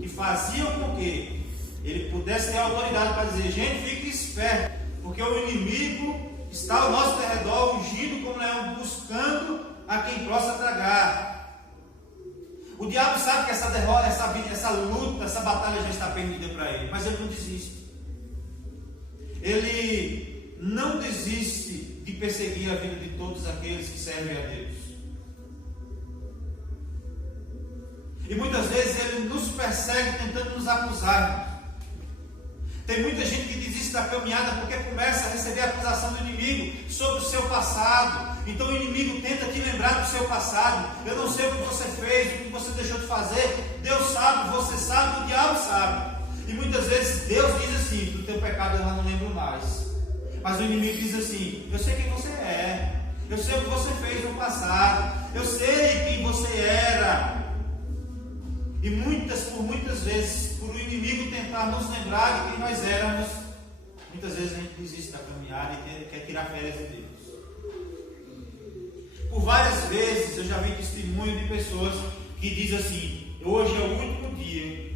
que faziam com que ele pudesse ter autoridade para dizer: gente, fique esperto, porque o inimigo está ao nosso derredor, ungindo como leão, buscando a quem possa tragar. O diabo sabe que essa derrota, essa luta, essa batalha já está perdida para ele, mas ele não desiste. Ele não desiste de perseguir a vida de todos aqueles que servem a Deus. E muitas vezes ele nos persegue tentando nos acusar. Tem muita gente que desiste da caminhada porque começa a receber a acusação do inimigo sobre o seu passado. Então o inimigo tenta te lembrar do seu passado. Eu não sei o que você fez, o que você deixou de fazer. Deus sabe, você sabe, o diabo sabe. E muitas vezes Deus diz assim: do teu pecado eu já não lembro mais. Mas o inimigo diz assim: eu sei quem você é, eu sei o que você fez no passado, eu sei quem você era. E por muitas vezes, por o inimigo tentar nos lembrar de quem nós éramos, muitas vezes a gente desiste da caminhada e quer tirar férias de Deus. Por várias vezes eu já vi testemunho de pessoas que dizem assim: hoje é o último dia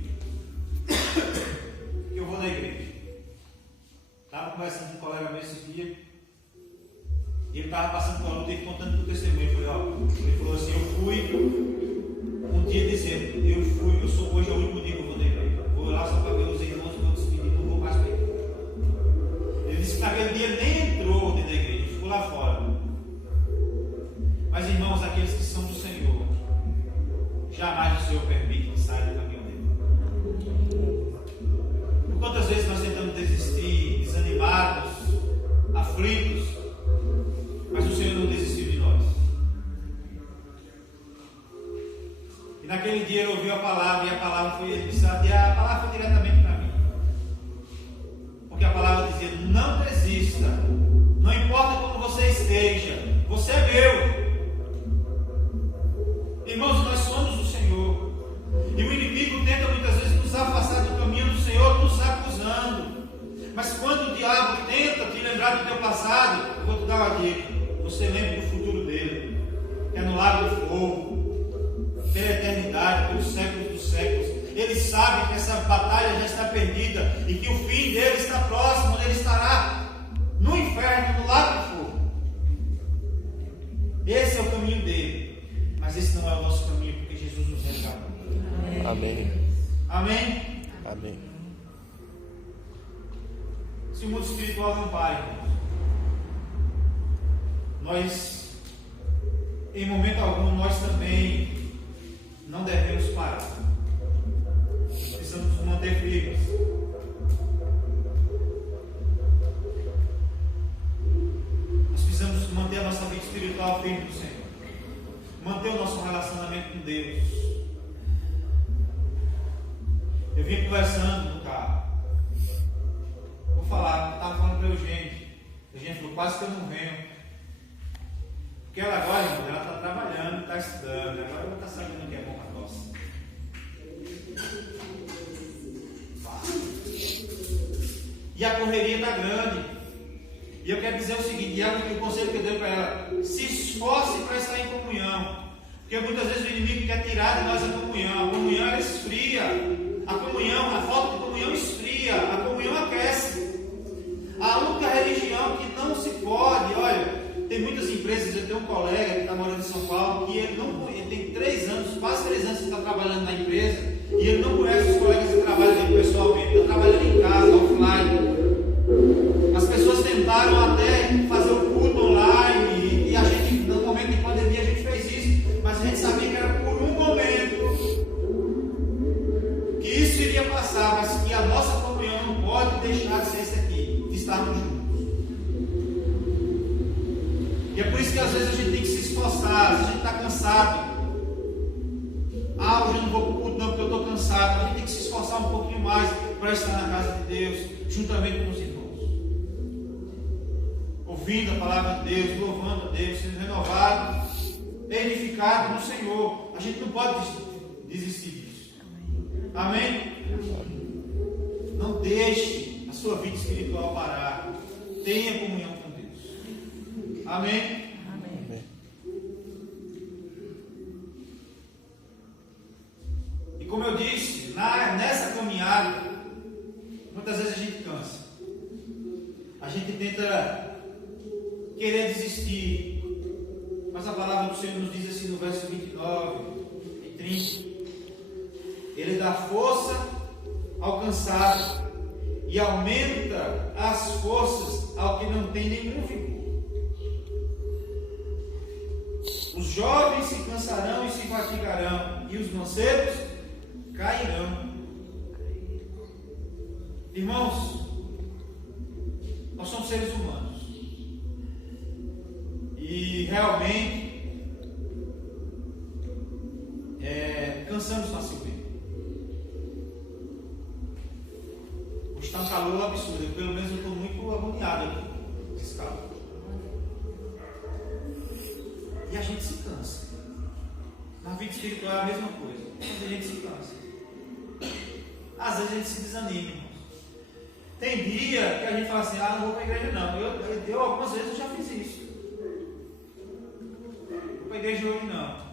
que eu vou na igreja. Estava conversando com um colega meu esse dia, e ele estava passando por uma luta e contando o testemunho. Ele falou assim: eu fui um dia dizendo, eu sou hoje é o último dia que eu vou na igreja. Vou lá só para ver os irmãos que vão despedir, não vou mais para a igreja. Ele disse que naquele dia ele nem entrou dentro da igreja, ficou lá fora. Mas irmãos, aqueles que são do Senhor, jamais o Senhor permite que saia do caminho dele. Por quantas vezes nós tentamos desistir, desanimados, aflitos, mas o Senhor não desistiu de nós. E naquele dia ele ouviu a palavra, e a palavra foi, ele disse, a palavra foi diretamente para mim. Porque a palavra dizia: não desista, não importa como você esteja, você é meu. Irmãos, nós somos do Senhor. E o inimigo tenta muitas vezes nos afastar do caminho do Senhor, nos acusando. Mas quando o diabo tenta te lembrar do teu passado, eu vou te dar uma dica: você lembra do futuro dele, que é no lago do fogo, pela eternidade, pelos séculos dos séculos. Ele sabe que essa batalha já está perdida e que o fim dele está próximo. Ele estará no inferno, no lago do fogo. Esse é o caminho dele, mas esse não é o nosso caminho, porque Jesus nos resgatou. Amém. Amém? Amém. Se o mundo espiritual não para, irmãos, nós, em momento algum, nós também não devemos parar. Precisamos nos manter firmes. Nós precisamos manter a nossa vida espiritual firme do Senhor. Manter o nosso relacionamento com Deus. Eu vim conversando no carro. Vou falar, estava falando para Eugênia. Eugênia falou: quase que eu não venho. Porque ela agora, irmão, ela está trabalhando, está estudando, agora ela está sabendo o que é bom para nós. E a correria está grande. E eu quero dizer o seguinte, o conselho que eu dei para ela: se esforce para estar em comunhão. Porque muitas vezes o inimigo quer tirar de nós a comunhão. A comunhão ela esfria. A falta de comunhão esfria. A comunhão aquece. A única religião que não se pode, olha, tem muitas empresas, eu tenho um colega que está morando em São Paulo, que ele tem 3 anos, quase 3 anos que está trabalhando na empresa, e ele não conhece os colegas que trabalham dele pessoalmente, está trabalhando em casa, offline. As pessoas tentaram até fazer o culto online, e a gente, no momento de pandemia, a gente fez isso, mas a gente sabia que era por um momento que isso iria passar, mas que a nossa comunhão não pode deixar de ser isso aqui, de estarmos juntos. E é por isso que às vezes a gente tem que se esforçar, a gente está cansado. Hoje eu não vou para o culto não, porque eu estou cansado. A gente tem que se esforçar um pouquinho mais para estar na casa de Deus, juntamente com os irmãos. Ouvindo a palavra de Deus, louvando a Deus, sendo renovado, edificado no Senhor. A gente não pode desistir disso. Amém? Não deixe a sua vida espiritual parar. Tenha comunhão com Deus. Amém? Amém. E como eu disse, nessa caminhada, muitas vezes a gente cansa. A gente tenta querer desistir. Mas a palavra do Senhor nos diz assim no verso 29 e 30. Ele dá força ao cansado e aumenta as forças ao que não tem nenhum vigor. Os jovens se cansarão e se fatigarão, e os mancebos cairão. Irmãos, nós somos seres humanos. E realmente cansamos facilmente. Hoje está um calor absurdo. Pelo menos eu estou muito agoniado aqui nesse calor. E a gente se cansa. Na vida espiritual é a mesma coisa. Mas a gente se cansa. Às vezes a gente se desanima, irmãos. Tem dia que a gente fala assim: não vou para a igreja não. Eu algumas vezes eu já fiz isso. Não vou para a igreja hoje não.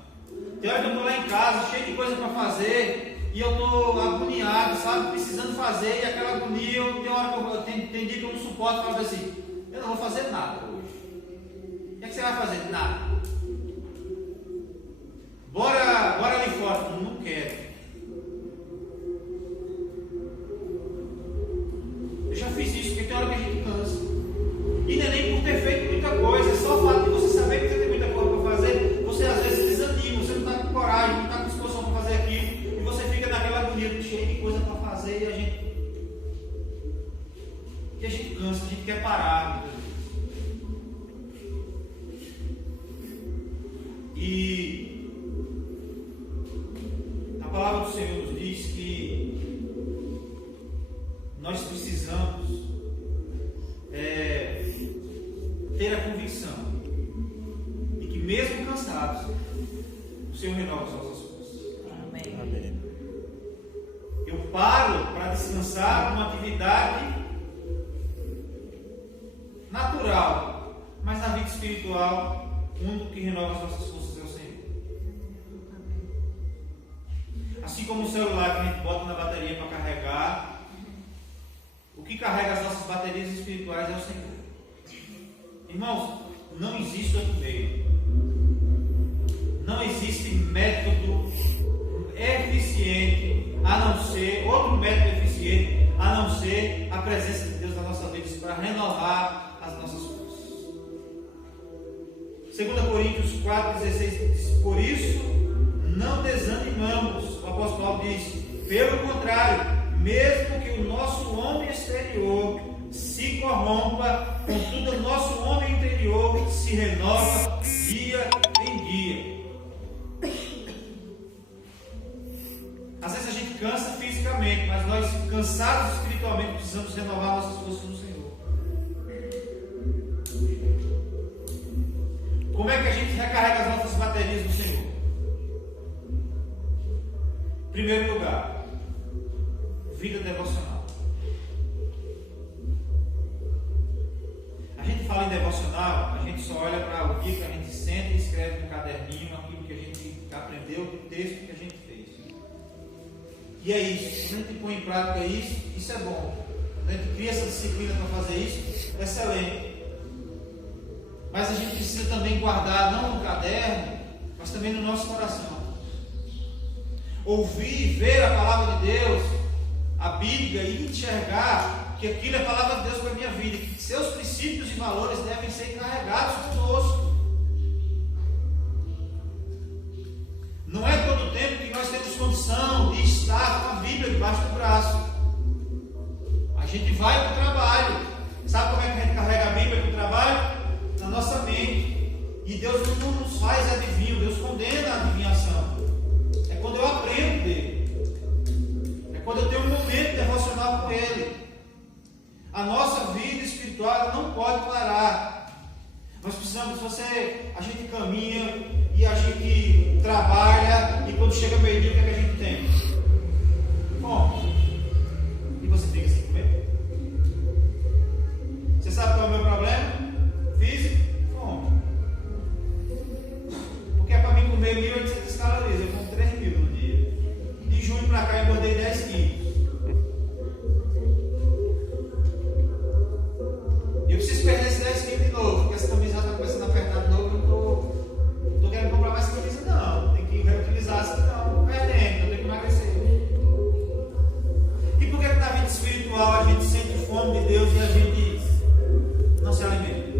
Tem hora que eu estou lá em casa, cheio de coisa para fazer, e eu estou agoniado, sabe? Precisando fazer, e aquela agonia, tem dia que eu não suporto, falo assim: eu não vou fazer nada hoje. O que é que você vai fazer? Nada. Bora ali fora. Não quero. Eu já fiz isso, porque tem hora que a gente cansa. E não é nem por ter feito muita coisa, é só o fato de você saber que você tem muita coisa para fazer, você às vezes desanima, você não está com coragem, não está com disposição para fazer aquilo, e você fica naquela agonia cheia de coisa para fazer, e a gente cansa, a gente quer parar. E a palavra do Senhor nos diz que nós precisamos ter a convicção de que mesmo cansados, o Senhor renova as nossas forças. Amém. Amém. Eu paro para descansar numa atividade natural, mas na vida espiritual, o único que renova as nossas forças é o Senhor. Assim como o celular que a gente bota na bateria para carregar, o que carrega as nossas baterias espirituais é o Senhor. Irmãos, não existe outro meio. Não existe método eficiente a não ser, outro método eficiente a não ser a presença de Deus na nossa vida para renovar as nossas forças. 2 Coríntios 4,16 diz: por isso não desanimamos. O apóstolo Paulo diz: pelo contrário, mesmo que o nosso homem exterior se corrompa, contudo o nosso homem interior se renova dia em dia. Às vezes a gente cansa fisicamente, mas nós, cansados espiritualmente, precisamos renovar nossas forças no Senhor. Como é que a gente recarrega as nossas baterias no Senhor? Em primeiro lugar, vida devocional. fala em devocional, a gente só olha para o dia que a gente senta e escreve no caderninho aquilo que a gente aprendeu, o texto que a gente fez. E é isso. Quando a gente põe em prática isso é bom. Quando a gente cria essa disciplina para fazer isso, é excelente. Mas a gente precisa também guardar, não no caderno, mas também no nosso coração. Ouvir e ver a palavra de Deus, a Bíblia, e enxergar que aquilo é a palavra de Deus para a minha vida, que seus princípios e valores devem ser carregados conosco. Não é todo tempo que nós temos condição de estar com a Bíblia debaixo do braço. A gente vai para o trabalho. Sabe como é que a gente carrega a Bíblia para o trabalho? Na nossa mente. E Deus não nos faz adivinho, Deus condena a adivinhação. É quando eu aprendo dele. É quando eu tenho um momento devocional com ele. A nossa vida espiritual não pode parar. Nós precisamos, a gente caminha e a gente trabalha, e quando chega meio-dia, o que é que a gente tem? Fome. E você fica sem comer? Você sabe qual é o meu problema? Físico? Fome. Porque é para mim comer 1.800 calorias, eu como 3.000 no dia. De junho para cá eu engordei 10 quilos. Eu preciso perder esses 10 quilos de novo, porque essa camisa já está começando a apertar de novo. Eu não estou querendo comprar mais camisa, não. Tem que reutilizar essa, não. Perdendo, eu tenho que emagrecer. E por que na vida espiritual a gente sente fome de Deus e a gente não se alimenta?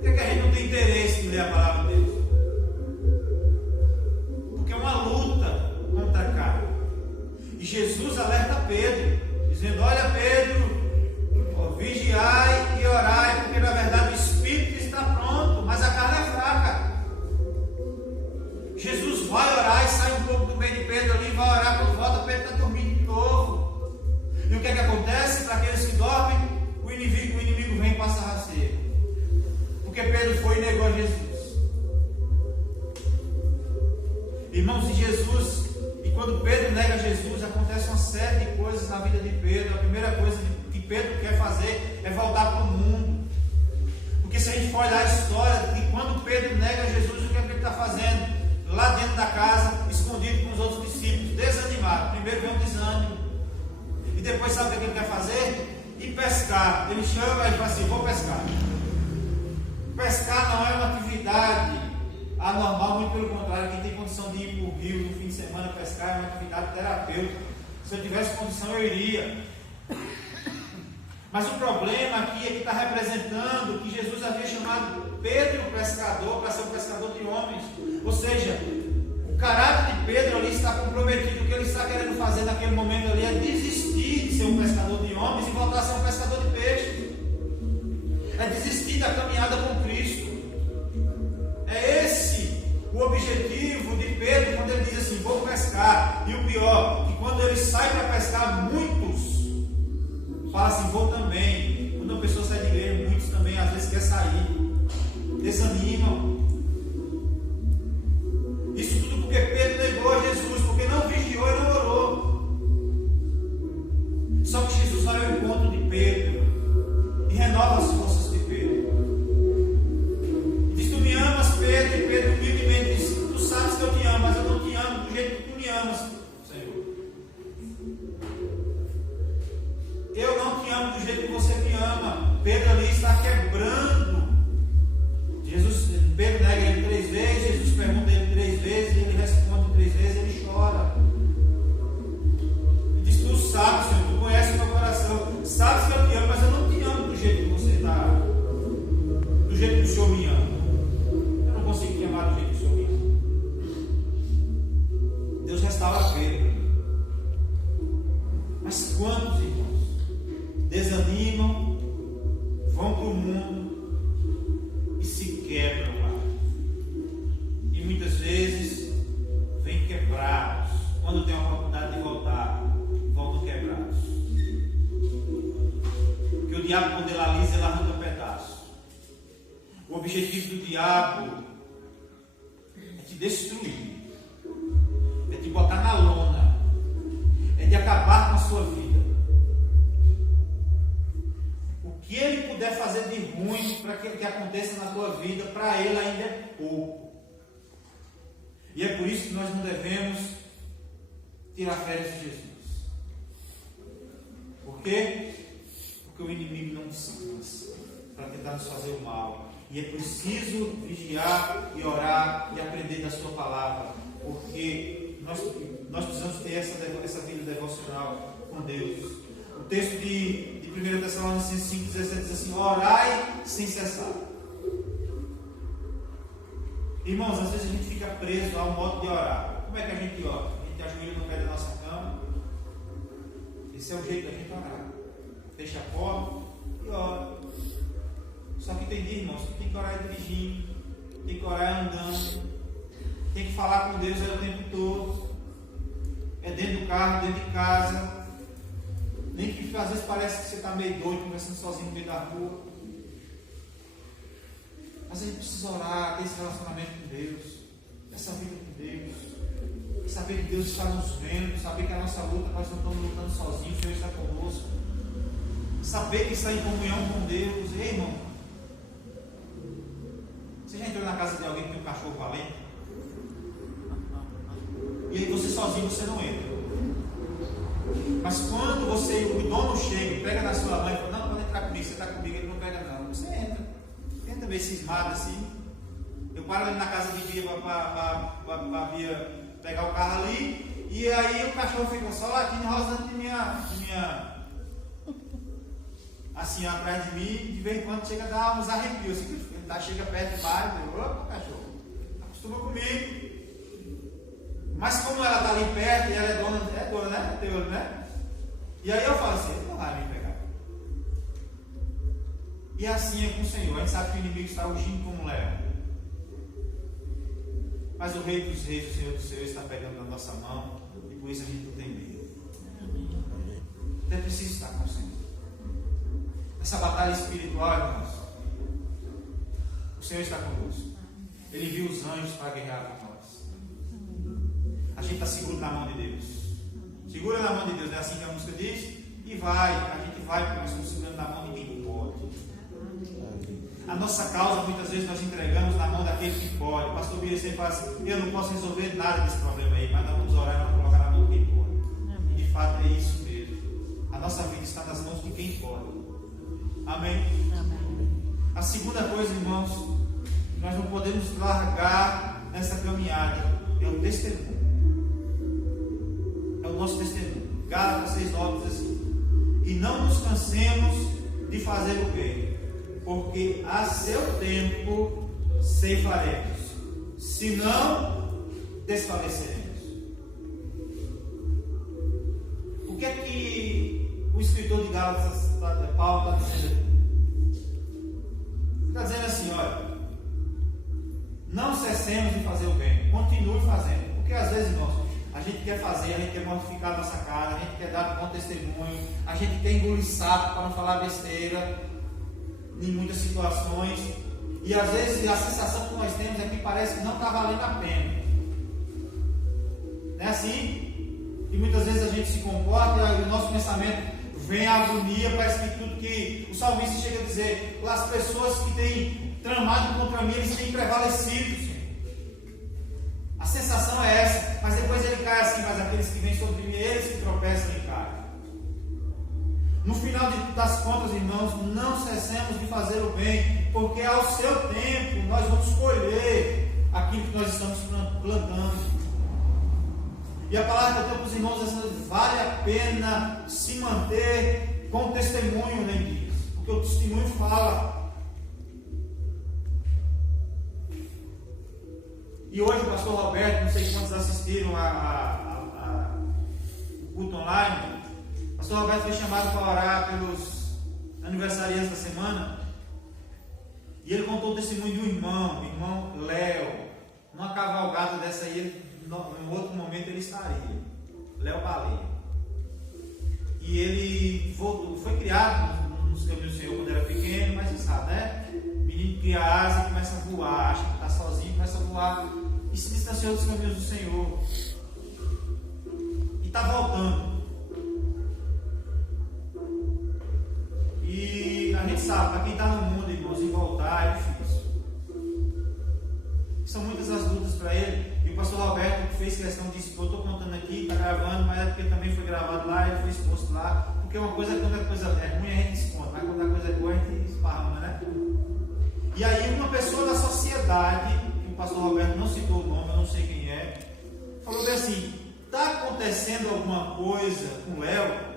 Por que a gente não tem interesse em ler a palavra de Deus? Porque é uma luta contra a carne. E Jesus alerta Pedro, dizendo: olha, Pedro, vigiai e orai, porque na verdade o Espírito está pronto, mas a carne é fraca. Jesus vai orar e sai um pouco do meio de Pedro ali, vai orar, quando volta, Pedro está dormindo de novo. E o que é que acontece? Para aqueles que dormem, o inimigo vem e passa a rasteira. Porque Pedro foi e negou a Jesus. Irmãos, e Jesus, e quando Pedro nega Jesus, acontece uma série de coisas na vida de Pedro. A primeira coisa que Pedro quer fazer é voltar para o mundo. Porque se a gente for olhar a história, de quando Pedro nega Jesus, o que é que ele está fazendo? Lá dentro da casa, escondido com os outros discípulos, desanimado. Primeiro vem um desânimo. E depois sabe o que ele quer fazer? Ir pescar. Ele chama e fala assim: vou pescar. Pescar não é uma atividade anormal, muito pelo contrário. Quem tem condição de ir para o rio no fim de semana pescar é uma atividade terapêutica. Se eu tivesse condição, eu iria. Mas o problema aqui é que está representando que Jesus havia chamado Pedro, pescador, para ser um pescador de homens. Ou seja, o caráter de Pedro ali está comprometido. O que ele está querendo fazer naquele momento ali é desistir de ser um pescador de homens e voltar a ser um pescador de peixes. É desistir da caminhada com Cristo. É esse o objetivo de Pedro quando ele diz assim: vou pescar. E o pior, que quando ele sai para pescar, muitos falam assim: vou também. Quando a pessoa sai de igreja, muitos também às vezes querem sair, desanimam. Isso tudo porque Pedro negou a Jesus, porque não vigiou e não orou. Só que Jesus vai ao encontro de Pedro e renova as forças de Pedro. Diz: tu me amas, Pedro? E Pedro humildemente diz: tu sabes que eu te amo, mas eu não te amo do jeito que tu me amas, Senhor. Eu não te amo do jeito que você me ama. Pedro ali está quebrando. Pedro nega ele 3 vezes, Jesus pergunta ele 3 vezes, ele responde 3 vezes, ele chora. Ele diz: tu sabes, Senhor, tu conheces o meu coração, sabes que eu te amo, mas eu não te amo do jeito que você está, do jeito que o Senhor me ama. Eu não consigo te amar do jeito que o Senhor me ama. Deus restaura Pedro. Mas quantos irmãos desanimam, vão para o mundo e se quebram lá? E muitas vezes vêm quebrados. Quando tem a oportunidade de voltar, voltam quebrados. Porque o diabo, quando ele alisa, ele arranca pedaços. O objetivo do diabo é te destruir, é te botar na lona, é de acabar com a sua vida. O puder fazer de ruim para que aconteça na tua vida, para Ele ainda é pouco. E é por isso que nós não devemos tirar férias de Jesus. Por quê? Porque o inimigo não descansa para tentar nos fazer o mal. E é preciso vigiar e orar e aprender da sua palavra. Porque nós precisamos ter essa vida devocional com Deus. O texto de 1 Tessalonicenses 5,17 diz assim: orai sem cessar. Irmãos, às vezes a gente fica preso ao modo de orar. Como é que a gente ora? A gente ajoelha no pé da nossa cama. Esse é o jeito da gente orar. Fecha a porta e ora. Só que tem dia, irmãos, que tem que orar dirigindo, tem que orar andando, tem que falar com Deus o tempo todo. É dentro do carro, dentro de casa. Nem que às vezes parece que você está meio doido, conversando sozinho no meio da rua. Mas a gente precisa orar, ter esse relacionamento com Deus, essa vida com Deus, saber que Deus está nos vendo, saber que a nossa luta, nós não estamos lutando sozinhos, o Senhor está conosco. Saber que está em comunhão com Deus. Ei, irmão, você já entrou na casa de alguém que tem um cachorro valente? E aí você sozinho você não entra. Mas quando o dono chega, pega na sua mãe e fala: não, pode entrar comigo, você está comigo, ele não pega não. Você entra. Entra meio cismado assim. Eu paro ali na casa de Bia para Bia pegar o carro ali. E aí o cachorro fica só latindo, rosnando de minha assim, atrás de mim. De vez em quando chega a dar uns arrepios. Assim, ele chega perto demais. Opa, cachorro, acostuma comigo. Mas como ela está ali perto e ela é dona, né? Teu, né? E aí eu falo assim: ele não vai me pegar. E assim é com o Senhor. A gente sabe que o inimigo está rugindo como um leão. Mas o Rei dos Reis, o Senhor dos Senhores, está pegando na nossa mão. E por isso a gente não tem medo. Então é preciso estar com o Senhor. Essa batalha espiritual, irmãos, o Senhor está conosco. Ele viu os anjos para guerrear por nós. A gente está seguro na mão de Deus. Segura na mão de Deus, é assim que a música diz. E vai, a gente vai, porque nós estamos segurando na mão de quem pode. A nossa causa, muitas vezes, nós entregamos na mão daquele que pode. O pastor Bia sempre fala assim: eu não posso resolver nada desse problema aí, mas nós vamos orar e vamos colocar na mão de quem pode. E de fato é isso mesmo. A nossa vida está nas mãos de quem pode. Amém? A segunda coisa, irmãos, nós não podemos largar nessa caminhada é o testemunho. É o nosso testemunho. Gálatas 6,9 diz assim: e não nos cansemos de fazer o bem, porque a seu tempo ceifaremos, se não desfaleceremos. O que é que o escritor de Gálatas, Paulo, está dizendo aqui? Está dizendo assim: olha, não cessemos de fazer o bem, continue fazendo. Porque às vezes, irmãos, a gente quer fazer, a gente quer mortificar a nossa cara, a gente quer dar um bom testemunho, a gente quer engolir sapo para não falar besteira em muitas situações. E às vezes a sensação que nós temos é que parece que não está valendo a pena. Não é assim? E muitas vezes a gente se comporta e o nosso pensamento vem a agonia, parece que tudo que o salmista chega a dizer: as pessoas que têm tramado contra mim, eles têm prevalecido, Senhor. A sensação é essa, mas depois ele cai assim: mas aqueles que vêm sobre mim, eles que tropeçam e caem. No final das contas, irmãos, não cessemos de fazer o bem, porque ao seu tempo nós vamos colher aquilo que nós estamos plantando. E a palavra que eu tenho para os irmãos é essa: vale a pena se manter com o testemunho, nem diz, porque o testemunho fala. E hoje o pastor Roberto, não sei quantos assistiram o culto online, o pastor Roberto foi chamado para orar pelos aniversariantes da semana, e ele contou o testemunho de um irmão, o irmão Léo, numa cavalgada dessa aí, em outro momento ele estaria, Léo Baleia. E ele voltou, foi criado nos caminhos do Senhor quando era pequeno, mas você sabe, né? Menino cria asa e começa a voar, acha que está sozinho, começa a voar e se distanciou dos caminhos do Senhor. E está voltando. E a gente sabe, para quem está pastor Roberto fez questão de expor. Estou contando aqui, está gravando, mas é porque também foi gravado lá e foi exposto lá. Porque uma coisa, quando a coisa é ruim, a gente esconde, mas quando a coisa é boa, a gente esparrama, né? E aí, uma pessoa da sociedade, que o pastor Roberto não citou o nome, eu não sei quem é, falou bem assim: está acontecendo alguma coisa com o Léo?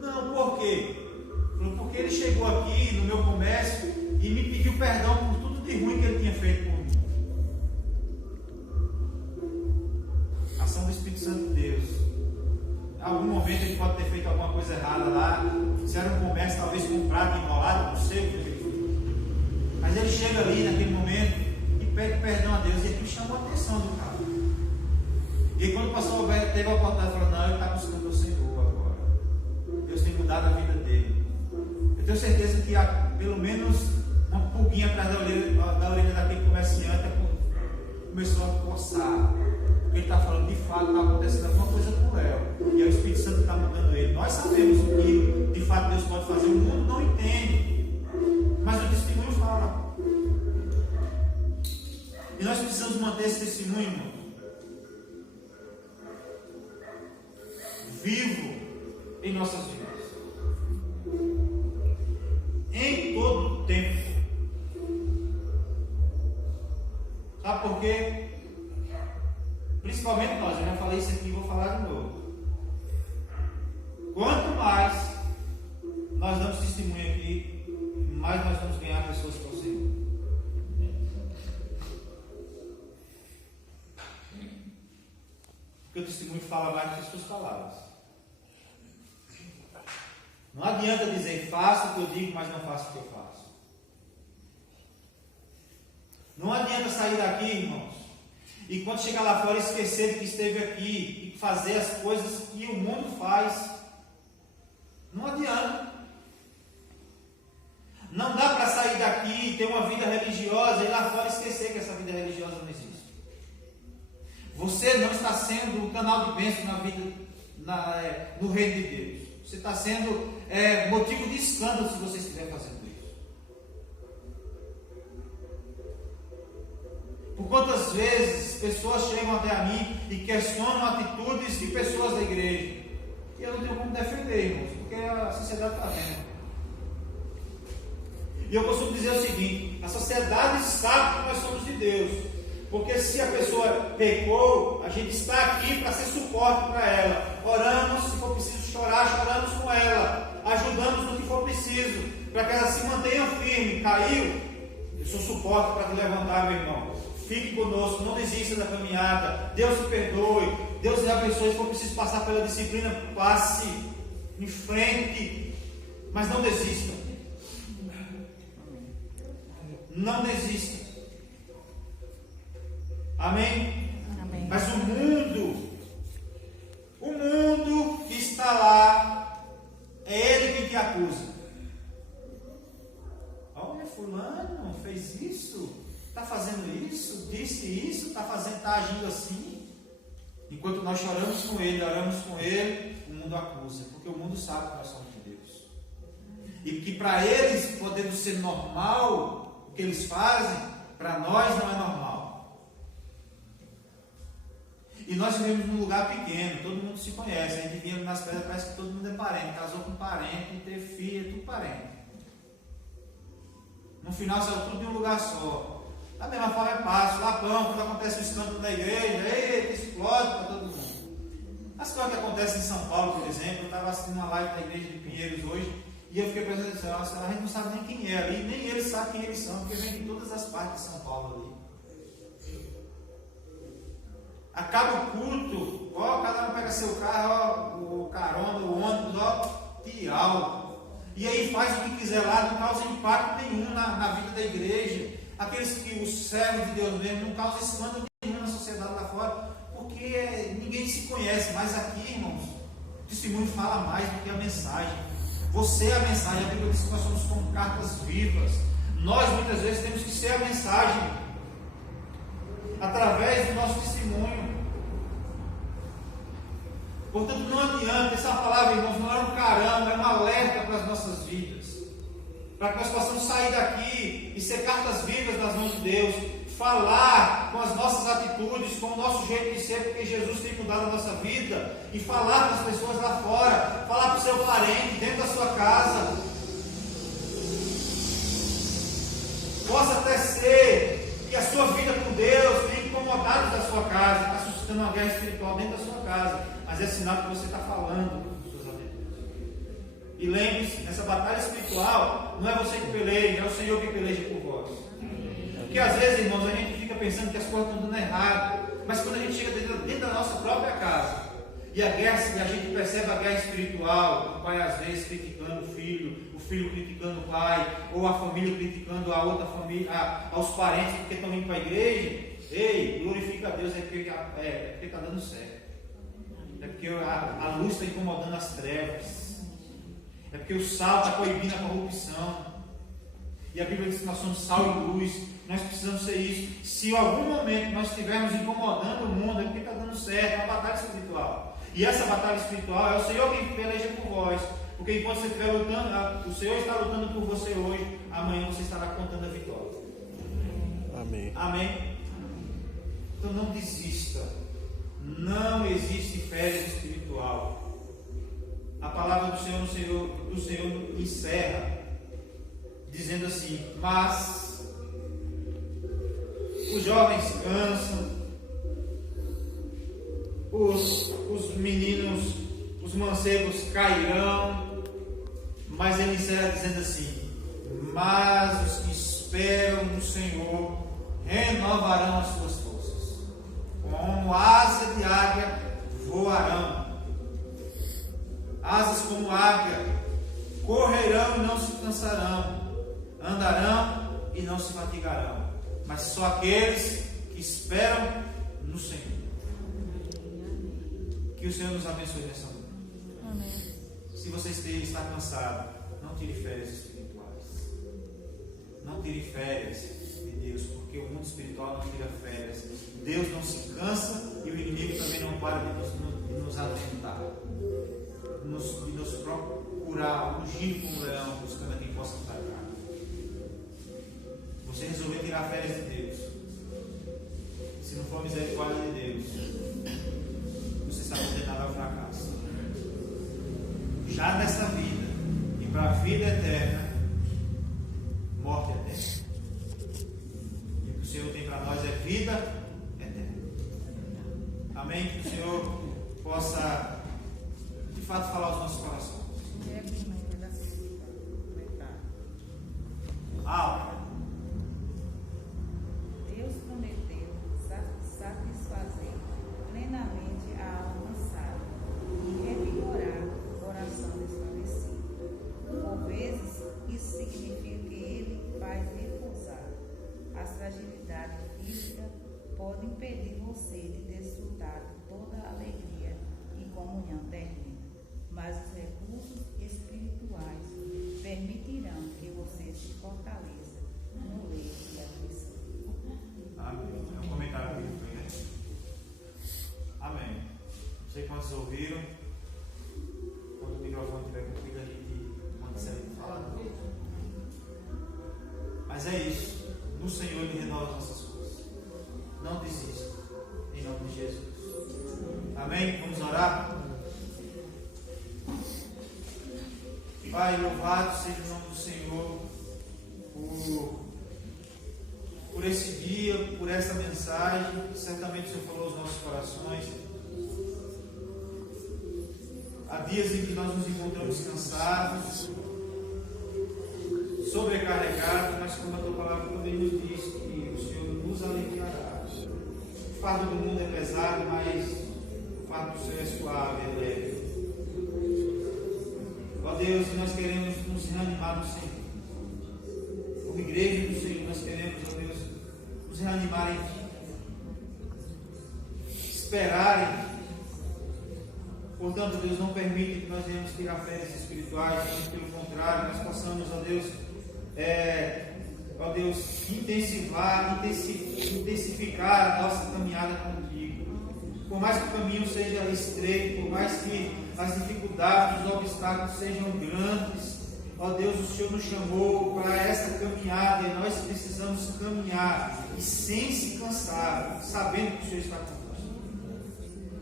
Não, por quê? Porque ele chegou aqui no meu comércio e me pediu perdão por tudo de ruim que ele tinha feito por mim. Ação do Espírito Santo de Deus. Em algum momento ele pode ter feito alguma coisa errada lá. Se era um comércio, talvez comprado, enrolado, não sei o que ele fez. Mas ele chega ali naquele momento e pede perdão a Deus. E ele chamou a atenção do cara. E aí, quando o pastor Roberto teve a oportunidade, ele falou: não, ele está buscando o Senhor agora. Deus tem mudado a vida dele. Eu tenho certeza que há pelo menos uma pulguinha atrás da orelha daquele comerciante começou a coçar. Porque ele está falando, de fato, está acontecendo alguma coisa com o Léo. E aí o Espírito Santo está mudando ele. Nós sabemos o que de fato Deus pode fazer. O mundo não entende. Mas o testemunho fala. E nós precisamos manter esse testemunho, irmão, vivo em nossas vidas. Em todo o tempo. Sabe por quê? Principalmente nós, eu já falei isso aqui e vou falar de novo. Quanto mais nós damos testemunho aqui, mais nós vamos ganhar pessoas para o Senhor. Porque o testemunho fala mais do que as suas palavras. Não adianta dizer: faço o que eu digo, mas não faço o que eu faço. Não adianta sair daqui, irmãos, e quando chegar lá fora esquecer de que esteve aqui e fazer as coisas que o mundo faz. Não adianta. Não dá para sair daqui e ter uma vida religiosa e lá fora esquecer que essa vida religiosa não existe. Você não está sendo o canal de bênção na vida, no reino de Deus. Você está sendo motivo de escândalo se você estiver fazendo isso. Por quantas vezes pessoas chegam até a mim e questionam atitudes de pessoas da igreja, e eu não tenho como defender, irmãos, porque a sociedade está vendo. E eu costumo dizer o seguinte: a sociedade sabe que nós somos de Deus, porque se a pessoa pecou, a gente está aqui para ser suporte para ela. Oramos, se for preciso chorar, choramos com ela, ajudamos no que for preciso, para que ela se mantenha firme. Caiu, eu sou suporte para te levantar, meu irmão. Fique conosco, não desista da caminhada. Deus te perdoe, Deus te abençoe. Se for preciso passar pela disciplina, passe em frente, mas não desista. Não desista. Amém? Amém. Mas o mundo que está lá, é ele quem te acusa. Olha, fulano fez isso, está fazendo isso, disse isso, está agindo assim. Enquanto nós choramos com ele, oramos com ele, o mundo acusa, porque o mundo sabe que nós somos de Deus. E que para eles, podendo ser normal o que eles fazem, para nós não é normal. E nós vivemos num lugar pequeno, todo mundo se conhece. A gente vive nas pedras, parece que todo mundo é parente. Casou com parente, teve filho, é tudo parente. No final saiu tudo de um lugar só. Da mesma forma é fácil. Lapão, quando acontece o escândalo da igreja, eita, explode para todo mundo. As coisas que acontecem em São Paulo, por exemplo, eu estava assistindo uma live da igreja de Pinheiros hoje, e eu fiquei pensando assim: nossa, a gente não sabe nem quem é ali, nem eles sabem quem eles são, porque vem de todas as partes de São Paulo ali. Acaba o culto, cada um pega seu carro, o carona, o ônibus, tchau. E aí faz o que quiser lá, não causa impacto nenhum na vida da igreja. Aqueles que os servos de Deus mesmo não causam escândalo nenhum na sociedade lá fora, porque ninguém se conhece. Mas aqui, irmãos, o testemunho fala mais do que a mensagem. Você é a mensagem. A Bíblia diz que nós somos como cartas vivas. Nós muitas vezes temos que ser a mensagem através do nosso testemunho. Portanto, não adianta, essa palavra, irmãos, não é um caramba, é um alerta para as nossas vidas, para que nós possamos sair daqui e ser cartas vivas nas mãos de Deus, falar com as nossas atitudes, com o nosso jeito de ser, porque Jesus tem mudado a nossa vida, e falar para as pessoas lá fora, falar para o seu parente, dentro da sua casa. Possa até ser que a sua vida com Deus tenha incomodado da sua casa, está suscitando uma guerra espiritual dentro da sua casa, mas é sinal que você está falando com suas atitudes. E lembre-se, nessa batalha espiritual, não é você que peleja, é o Senhor que peleja por vós. Porque às vezes, irmãos, a gente fica pensando que as coisas estão dando errado, mas quando a gente chega dentro da nossa própria casa, e a gente percebe a guerra espiritual, o pai às vezes criticando o filho criticando o pai, ou a família criticando a outra família, aos parentes porque estão indo para a igreja. Ei, glorifica a Deus, é porque está dando certo. É porque a luz está incomodando as trevas. É porque o sal está coibindo a corrupção. E a Bíblia diz que nós somos sal e luz. Nós precisamos ser isso. Se em algum momento nós estivermos incomodando o mundo, é porque está dando certo, é uma batalha espiritual. E essa batalha espiritual é o Senhor quem peleja por vós. Porque enquanto você estiver lutando, o Senhor está lutando por você hoje, amanhã você estará contando a vitória. Amém. Amém? Então não desista. Não existe férias espiritual. A palavra do Senhor encerra dizendo assim: mas os jovens cansam, os meninos, os mancebos cairão, mas ele encerra dizendo assim: mas os que esperam no Senhor renovarão as suas forças, como asa de águia voarão, asas como águia, correrão e não se cansarão, andarão e não se fatigarão, mas só aqueles que esperam no Senhor. Que o Senhor nos abençoe nessa noite. Amém. Se você está cansado, não tire férias espirituais. Não tire férias de Deus, porque o mundo espiritual não tira férias. Deus não se cansa e o inimigo também não para de nos atentar, de nos procurar, rugindo como um leão, buscando a quem possa atacar. Você resolveu tirar férias de Deus. Se não for misericórdia de Deus, você está condenado ao fracasso. Já nessa vida, e para a vida eterna, morte eterna. E o que o Senhor tem para nós é vida eterna. Amém? Que o Senhor possa, de fato, falar aos nossos corações. Deus prometeu satisfazer plenamente a alma cansada e revigorar o coração desfalecido. Por vezes, isso significa que Ele faz repousar. As fragilidades físicas podem impedir você de desfrutar de toda a alegria e comunhão terrena, mas os recursos espirituais permitirão que você se fortaleça no leito da aflição. Amém. É um comentário bíblico, né? Amém. Não sei quantos ouviram. Quando o microfone estiver comigo, a gente manda sempre falar. Mas é isso. No Senhor Ele renova as nossas forças. Não desista. Em nome de Jesus. Amém? Vamos orar? Pai, louvado seja o nome do Senhor por esse dia, por essa mensagem. Certamente o Senhor falou aos nossos corações. Há dias em que nós nos encontramos cansados, sobrecarregados, mas como a tua palavra também nos diz que o Senhor nos aliviará. O fardo do mundo é pesado, mas o fardo do Senhor é suave, é leve. Ó Deus, nós queremos nos reanimar no Senhor. Como igreja do Senhor, nós queremos, ó Deus, nos reanimar em Ti, esperar em Ti. Portanto, Deus, não permite que nós venhamos tirar férias espirituais, mas pelo contrário, nós possamos, ó Deus, intensificar a nossa caminhada contigo. Por mais que o caminho seja estreito, por mais que as dificuldades, os obstáculos sejam grandes, ó Deus, o Senhor nos chamou para esta caminhada e nós precisamos caminhar e sem se cansar, sabendo que o Senhor está conosco.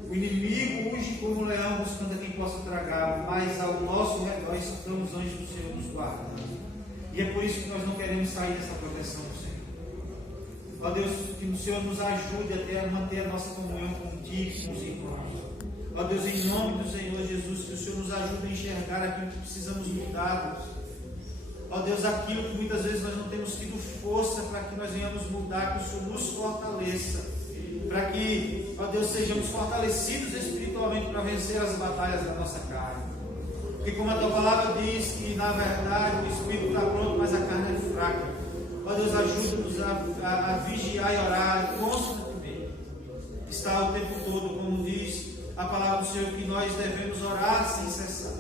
O inimigo urge como um leão buscando a quem possa tragá-lo, mas ao nosso redor estão os anjos do Senhor nos guardando. E é por isso que nós não queremos sair dessa proteção do Senhor. Ó Deus, que o Senhor nos ajude até a manter a nossa comunhão contigo e com os irmãos. Ó Deus, em nome do Senhor Jesus, que o Senhor nos ajude a enxergar aquilo que precisamos mudar. Ó Deus, aquilo que muitas vezes nós não temos tido força para que nós venhamos mudar, que o Senhor nos fortaleça. Para que, ó Deus, sejamos fortalecidos espiritualmente para vencer as batalhas da nossa carne. Porque como a tua palavra diz que na verdade o espírito está pronto, mas a carne é fraca. Ó Deus, ajuda-nos a vigiar e orar constantemente. Está o tempo todo, como diz a palavra do Senhor, que nós devemos orar sem cessar.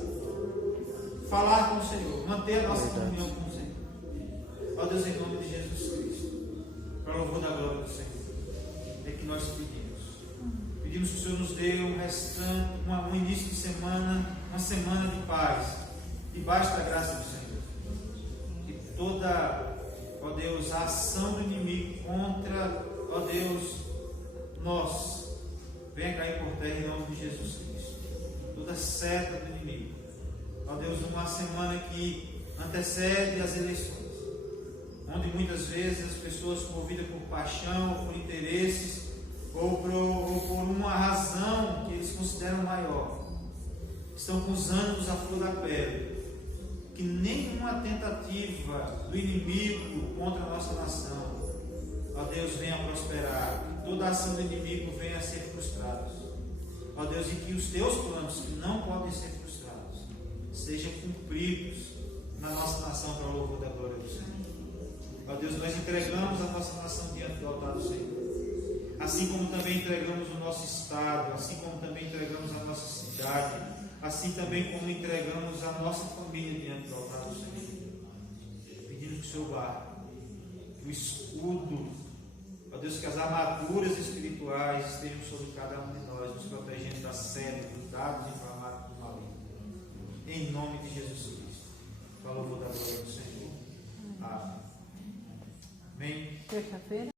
Falar com o Senhor, manter a nossa comunhão com o Senhor. Ó Deus, em nome de Jesus Cristo, para o louvor da glória do Senhor, é que nós pedimos que o Senhor nos dê um restante, um início de semana, uma semana de paz, debaixo da graça do Senhor. Que toda, ó Deus, a ação do inimigo contra, ó Deus, nós, venha cair por terra em nome de Jesus Cristo. Toda seta do inimigo, ó Deus, uma semana que antecede as eleições, onde muitas vezes as pessoas, movidas por paixão, ou por interesses, ou por uma razão que eles consideram maior, estão com os ânimos à flor da pele. Que nenhuma tentativa do inimigo contra a nossa nação, ó Deus, venha prosperar. Que toda ação do inimigo venha a ser frustrada. Ó Deus, e que os teus planos, que não podem ser frustrados, sejam cumpridos na nossa nação para o louvor da glória do Senhor. Ó Deus, nós entregamos a nossa nação diante do altar do Senhor. Assim como também entregamos o nosso estado, assim como também entregamos a nossa cidade, assim também como entregamos a nossa família diante do altar do Senhor. Pedimos que o Senhor guarde, que o escudo, ó Deus, que as armaduras espirituais estejam sobre cada um de nós, nos protegendo da sede, dos dados inflamados do maligno. Em nome de Jesus Cristo. Para o louvor da glória do Senhor. Amém. Terça-feira.